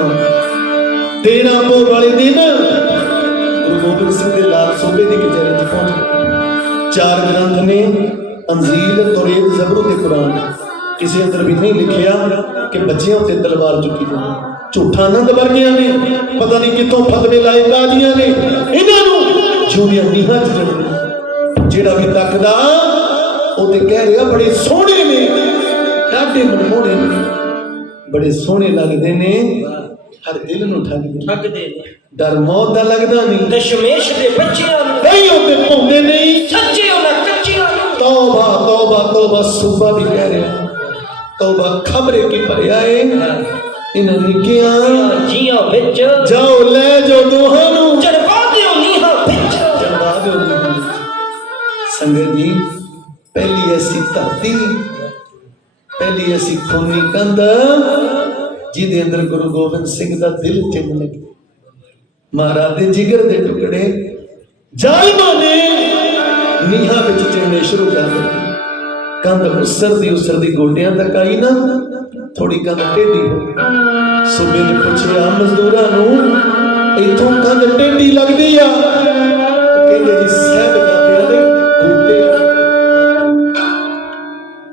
13 ਪੋਹ ਵਾਲੇ ਦਿਨ ਗੁਰੂ ਗੋਬਿੰਦ ਸਿੰਘ ਦੇ ਲਾਲ ਸੂਬੇ ਦੀ ਕਚਹਿਰੀ ਚ ਪਹੁੰਚ। 4 ਗ੍ਰੰਥ ਨੇ, ਅੰਜੀਲ, ਤੁਰੇਦ, ਜ਼ਬਰ ਤੇ ਕੁਰਾਨ। ਕਿਸੇ ਅੰਦਰ ਵੀ ਨਹੀਂ ਲਿਖਿਆ ਕਿ ਬੱਚਿਆਂ ਉੱਤੇ ਤਲਵਾਰ ਚੁੱਕੀ ਜਾਵੇ। ਝੂਠਾ ਆਨੰਦ ਵਰਗਿਆਂ ਨੇ ਪਤਾ ਨਹੀਂ ਕਿੱਥੋਂ ਫਤਵੇ ਲਾਏ ਕਾਜ਼ੀਆਂ ਨੇ, ਇਹਨਾਂ ਨੂੰ ਜੂੜੀਆਂ ਨੀਹਾਂ ਚ ਜੜਦੇ। ਜਿਹੜਾ ਵੀ ਤੱਕਦਾ ਉਹ ਤੇ ਕਹਿ ਰਿਹਾ ਬੜੇ ਸੋਹਣੇ ਨੇ, ਡਾਢੇ ਮਨਮੋਹਣੇ ਨੇ, ਬੜੇ ਸੋਹਣੇ ਲੱਗਦੇ ਨੇ, ਹਰ ਦਿਲ ਨੂੰ ਠੱਗਦੇ ਨੇ, ਡਰ ਮੌਤ ਦਾ ਲੱਗਦਾ ਨਹੀਂ, ਦਸ਼ਮੇਸ਼ ਦੇ ਬੱਚਿਆਂ ਨੂੰ ਨਹੀਂ ਹੁੰਦੇ ਭੁੰਦੇ ਨਹੀਂ, ਸੱਚੇ ਉਹਨਾਂ ਕੱਚਿਆਂ ਨੂੰ। ਤੌਬਾ ਤੌਬਾ ਤੌਬਾ, ਸੂਬਾ ਵੀ ਕਹਿ ਰਿਹਾ ਤੌਬਾ, ਖਬਰੇ ਕੀ ਭਰਿਆ ਏ ਇਹਨਾਂ ਨਿੱਕੀਆਂ ਜੀਆਂ ਵਿੱਚ, ਜਾਓ ਲੈ ਜਾਓ ਦੋਹਾਂ ਨੂੰ ਚੜਵਾ ਦਿਓ ਨੀਹਾਂ ਵਿੱਚ, ਚੜਵਾ ਦਿਓ ਨੀਹਾਂ। ਸੰਗਤ ਜੀ ਪਹਿਲੀ ਐਸੀ ਧਰਤੀ, ਪਹਿਲੀ ਐਸੀ ਖੂਨੀ ਕੰਧ ਜਿਹਦੇ ਅੰਦਰ ਗੁਰੂ ਗੋਬਿੰਦ ਸਿੰਘ ਦਾ ਦਿਲ ਚਿੰਨ ਲੱਗੇ। ਮਹਾਰਾਜ ਦੇ ਜਿਗਰ ਦੇ ਟੁਕੜੇ ਜ਼ਾਲਿਮਾਂ ਨੇ ਨੀਹਾਂ ਵਿੱਚ ਚਿੰਨੇ ਸ਼ੁਰੂ ਕਰ ਦਿੱਤੇ। ਕੰਧ ਉਸਰਦੀ ਗੋਡਿਆਂ ਤੱਕ ਆਈ ਨਾ, ਥੋੜੀ ਕੰਧ ਟੇਢੀ ਹੋ ਗਈ। ਸੂਬੇ ਨੇ ਪੁੱਛਿਆ ਮਜ਼ਦੂਰਾਂ ਨੂੰ, ਇੱਥੋਂ ਕੰਧ ਟੇਢੀ ਲੱਗਦੀ ਆ? ਕਹਿੰਦੇ ਜੀ ਸਾਹਿਬਜ਼ਾਦਿਆਂ ਦੇ ਗੋਡੇ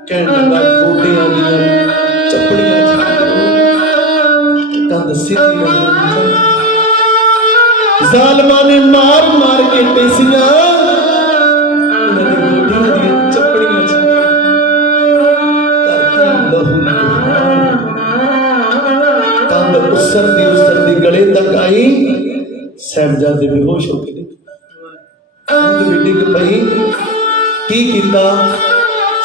ਕਹਿਣ ਲੱਗਾ, ਗੋਡਿਆਂ ਦੀਆਂ ਚੱਪੜੀਆਂ ਕੰਧ ਸਿੱਧੀ ਹੋ ਗਈ। ਜ਼ਾਲਮਾਂ ਨੇ ਮਾਰ ਮਾਰ ਕੇ ਟੇਸੀਆਂ ਉਹਨਾਂ ਦੇ ਗੋਡਿਆਂ ਦੀਆਂ ਚੱਪੜੀਆਂ ਚ ਧਰਤੀ ਲਹੂ कंध उसरदी गले तक आई। साहिबजादे बेहोश हो गए, कंध भी डिग पई। की कीता?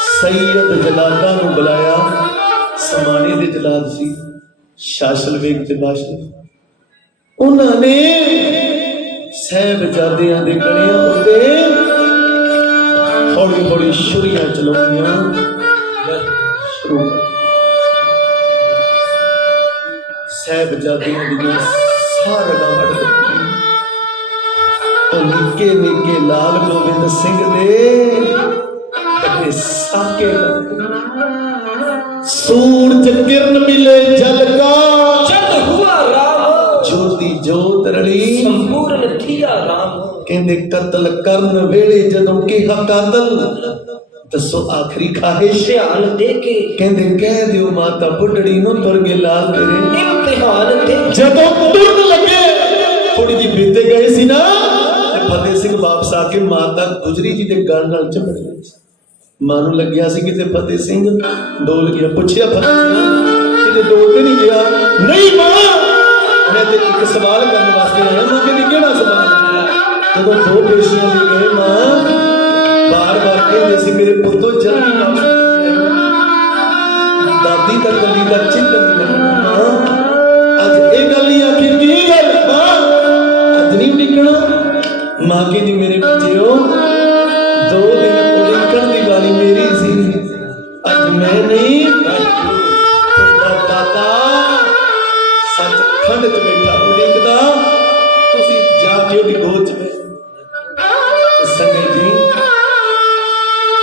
सैयद जलादा नूं बुलाया। समाने दे जलाद सी, शासल बेग ते बादशाह। उन्होंने साहिबजादियां दे गलियां उत्ते हौली हौली छुरियां चलाउणियां शुरू कर। साहिबजादियां दियां सारगां वड़ दित्तियां। तो निक्के निक्के लाल गोबिंद सिंह दे बड़े साके सूरज किरण मिले जल का, जग हुआ राम, ज्योति जोत रली संपूर्ण थिया राम। कहंदे कत्ल करन वेले जदों किहा कातल, दसो आखिरी खाहिश ध्यान दे के कहंदे कह दियो माता बुढ़ड़ी नो तुर गए लाल तेरे। इम्तिहान दे जदों तुरन लगे थोड़ी जी बीते गए सी ना, ते फतेह सिंह वापस आके माता गुजरी जी दे गल नाल चमड़ गई। मां नूं लग्या सी कि फतेह सिंह डोल गया। पुछया फतेह सिंह कि डोल ते नहीं गया? नहीं मां, मैं ते एक सवाल करने वास्ते आया। मां कहंदी केड़ा सवाल? जदों दो पेशियां ले गए मां बार बार कहते सी मेरे पुत्तो जल्दी वापस दादी का गली का चिंत नहीं लगना। मां अज ये गल नहीं आखी की गल मां अज नहीं निकलना। मां कहती मेरे बच्चेओ 2 दिन उड़ीकण की वारी मेरी सी, अज मैं नहीं। दाता सचखंड च बैठा उड़ीकदा, तुसी जाके ओदी गोद च बैठ। संगत जी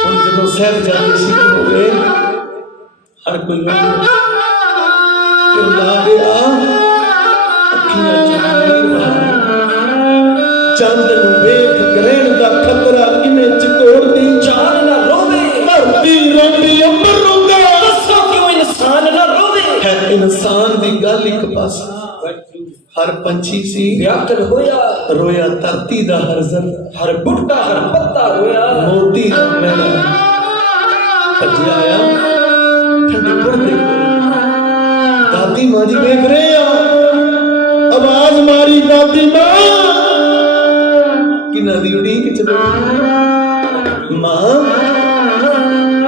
हुण जदों साहिबजादे शहीद हो गए, हर कोई ला गया अखियां च नीर बहा। चंद नूं वेख ग्रहण दा खतरा किवें चकोड़दी। चांद ना रोवे, धरती रोंदी अंबर रोंदा, दसो क्यों इंसान ना रोवे। है इंसान दी गल एक पासा। हर पंछी सी व्याकुल होया, रोया धरती दा हर जरा, हर बुट्टा हर पत्ता रोया। मोती दा मैना भज्जिया आया ठंडे पुरदे कोल। दादी मां जी देख रहे आ, आवाज मारी दादी मां कि नदी उड़ीक च बैठी। मां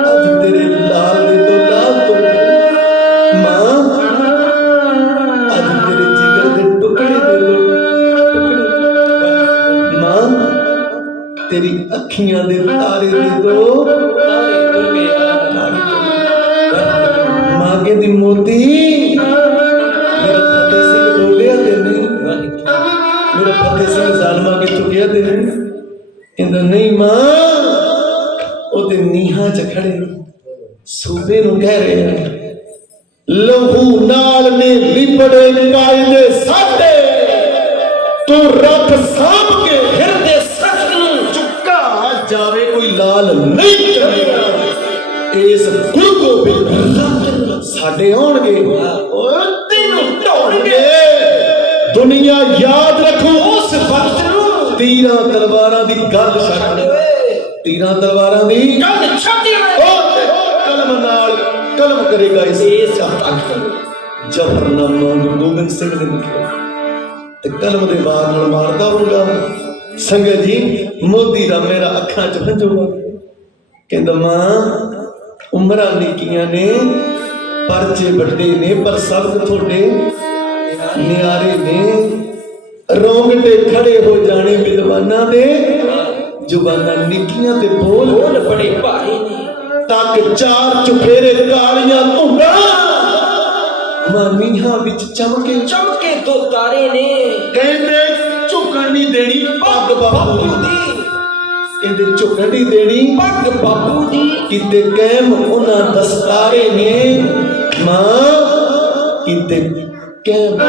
अज तेरे लाल दे तो लाल तो मां अज तेरे जिगर दे टुकड़े दे दो टुकड़े। मां तेरी अखियां दे तारे दे दो मां कहती मोती मेरा फतेह सिंह डोलिया ते नहीं, मेरा फतेह सिंह जालमा के चुकिया ते नहीं। कहंदा नहीं मां ओदे नीहां च खड़े सूबे नूं कह रहे हैं लहू नाल ने लिपड़े कायदे साडे, तू रख सांभ के हिरदे सच नूं चुका जावे कोई लाल नहीं चलेगा। इस गुरु गोबिंद साडे आउणगे ओए तैनूं ढाउणगे। दुनिया याद रखो उस वक्त नूं तीरां तलवारां दी गल छड्ड, तीरां तलवारां दी गल छड्ड कलम नाल कलम करेगा इस तख्त। जफरनामा गुरु गोबिंद सिंह ने लिखिया ते कलम दे वार नाल मारदा होगा। संगत जी मोदी दा मेरा अखां च हंझू कहंदा मां उमरां निक्कियां ने परचे वड्डे ने पर सबक थोड़े नियारे ने। रोंगटे खड़े हो जाने विद्वाना दे, जुबाना निक्कियां ते बोल बड़े भारी ने। तक 4 चुफेरे कालियां धुंदा मानीहां विच चमके चमके 2 तारे ने। कहंदे झुकण नहीं देनी पग बापू दी, कहंदे झुकण नहीं देनी पग बापू दी। किते कैम उन्हां दस्तारे ने मां किते कैम।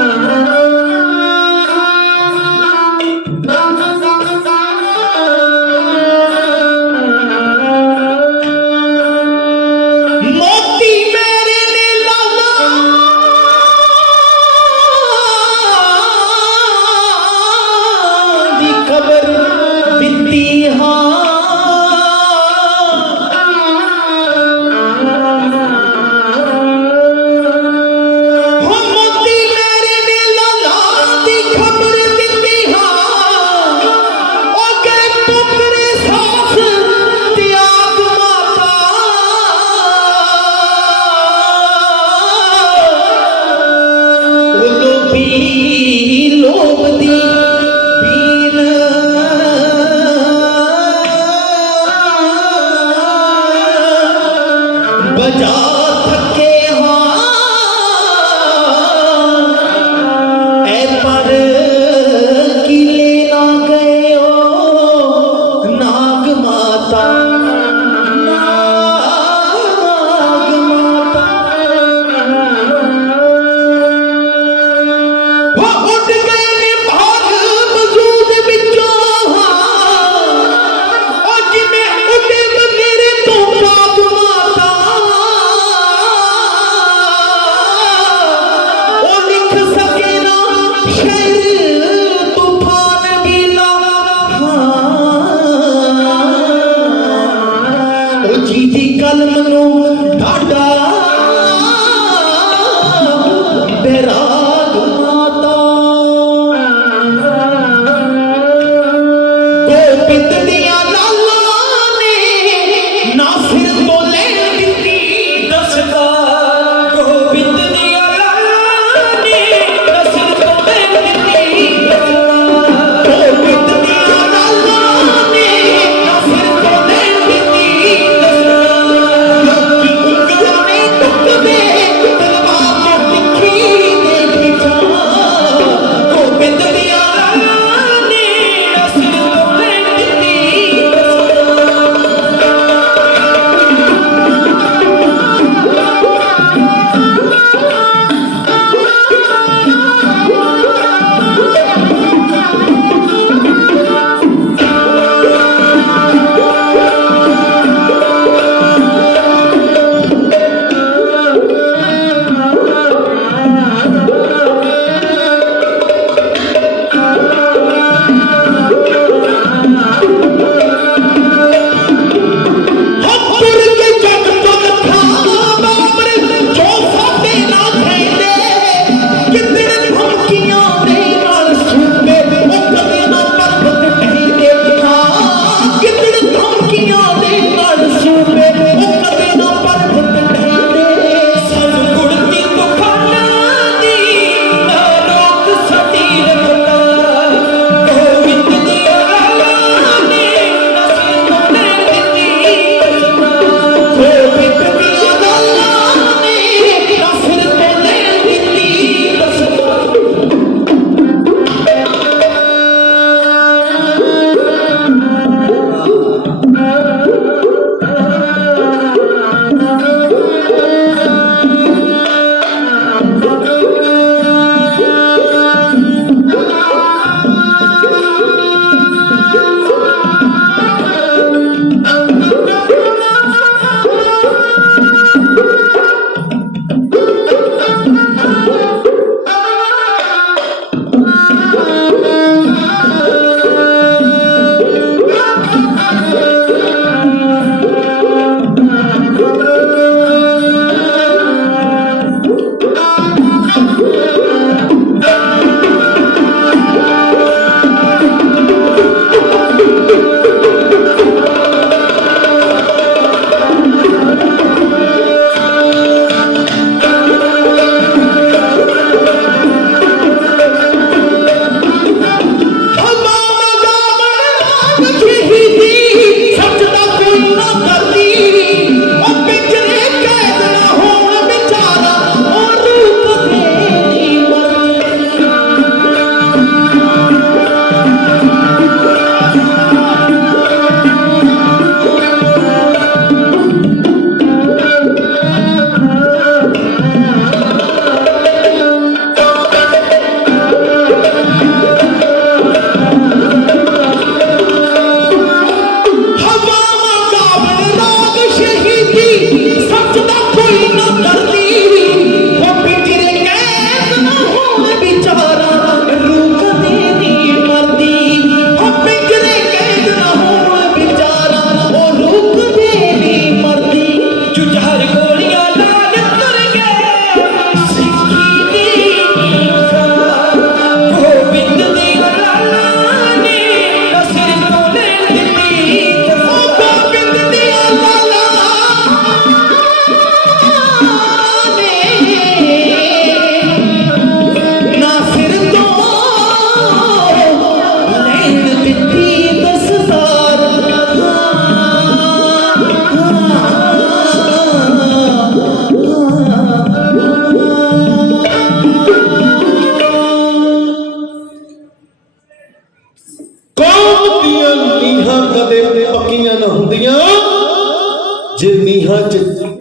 मोती मेरे ने लाला दी खबर दित्ती हां।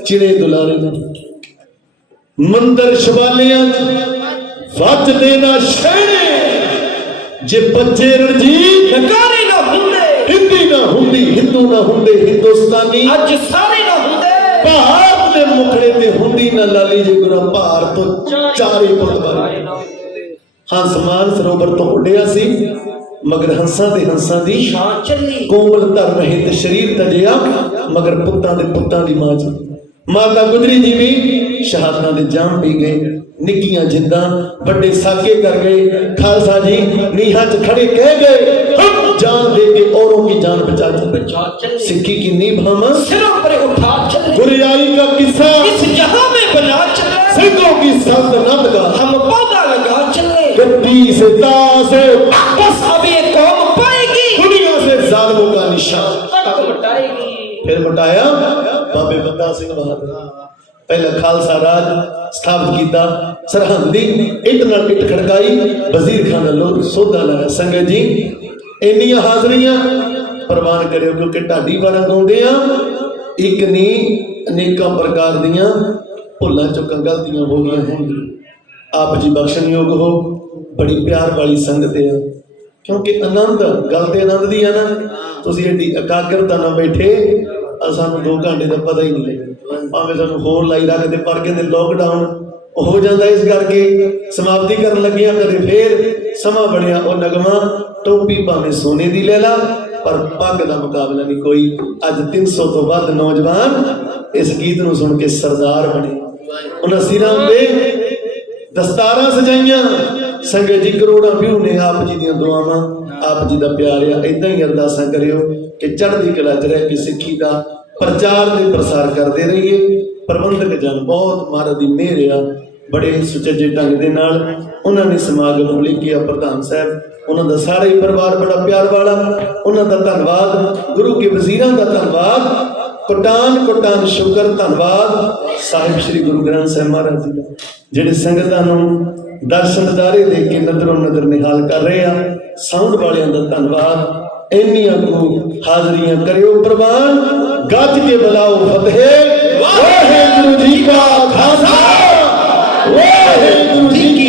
चिड़े दुलारे ने मंदिर शिवालियां वच देना शहरे जे बच्चे रणजीत नगारे ना हुंदे हिंदी ना हुंदी हिंदू ना हुंदे हिंदुस्तानी अज सारे ना हुंदे भारत दे मुखड़े ते हुंदी ना लाली जे गुरा भार तो चारे पुत बारे हंस मान सरोवर तो उड़िया सी मगर हंसां दी शान चली कोमल धर्म हित शरीर तजिया मगर पुत्तां दी मां जी माता गुजरी जी भी शहादतां दे जाम पी गए निक्कियां जिद्दां बड़े साके कर गए खालसा जी नीहां च खड़े कह गए हम जान दे के औरों की जान बचा चले सिक्की की नींव हम सिरों पर उठा चले बुराई का किस्सा इस जहां में बना चले सिखों की सल्तनत का हम पौधा लगा चले गद्दी से ताज बस अब ये कौम पाएगी दुनिया से जालिमों का निशान तक मिटाएगी फिर मिटाया बाबे बंदा सिंह बहादुर पहला खालसा राज स्थापित किया सरहद दी इट नाल इट खड़काई वजीर खान लो सौदा लाया संगत जी इन्नियां हाजरियां प्रवान करियो क्योंकि ढाडी वारा गाउंदे आ एक नहीं अनेकों प्रकार दियां भुल्लां चुकां गलतियां हो गई होंगी आप जी बख्शनयोग हो बड़ी प्यार वाली संगत है क्योंकि आनंद गल ते आनंद दी है ना तुसीं एडी एकाग्रता नाल बैठे सानूं 2 घंटे का पता ही नहीं लगदा भावें सानूं होर लाई रखदे पर कहंदे लॉकडाउन हो जाता इस करके समाप्ति करन लगियां कदे फिर समा बनिया और नगमा टोपी भावें सोने दी ले ला पर पग का मुकाबला नहीं कोई अज 300 तो वध नौजवान इस गीत नूं सुन के सरदार बने उन्हां सिरां ते दस्तारां सजाइयां संगत जी करोड़ां व्यू ने आप जी दी दुआवां आप जी दा प्यार आ इदां ही अरदासां करियो कि चढ़दी कला च रह के सिੱਖੀ दा प्रचार ते प्रसार करते रहिए प्रबंधक जन बहुत महाराज दी मेहर आ बड़े सुचज्जे ढंग दे नाल उन्होंने समागम उलीकिया प्रधान साहब उन्होंने सारा ही परिवार बड़ा प्यार वाला उन्होंने धन्यवाद गुरु के वजीरां दा धन्यवाद कोटान शुक्र धन्यवाद साहिब श्री गुरु ग्रंथ साहिब महाराज जी का जिहड़े संगतां नूं दर्शन दारे दे के नजरों नजर निहाल कर रहे हैं साउंड वालियां दा धन्यवाद इन्नियां को हाजरियां करियो प्रवान गज के बुलाओ फतेह वाहिगुरु जी का खालसा वाहिगुरु जी की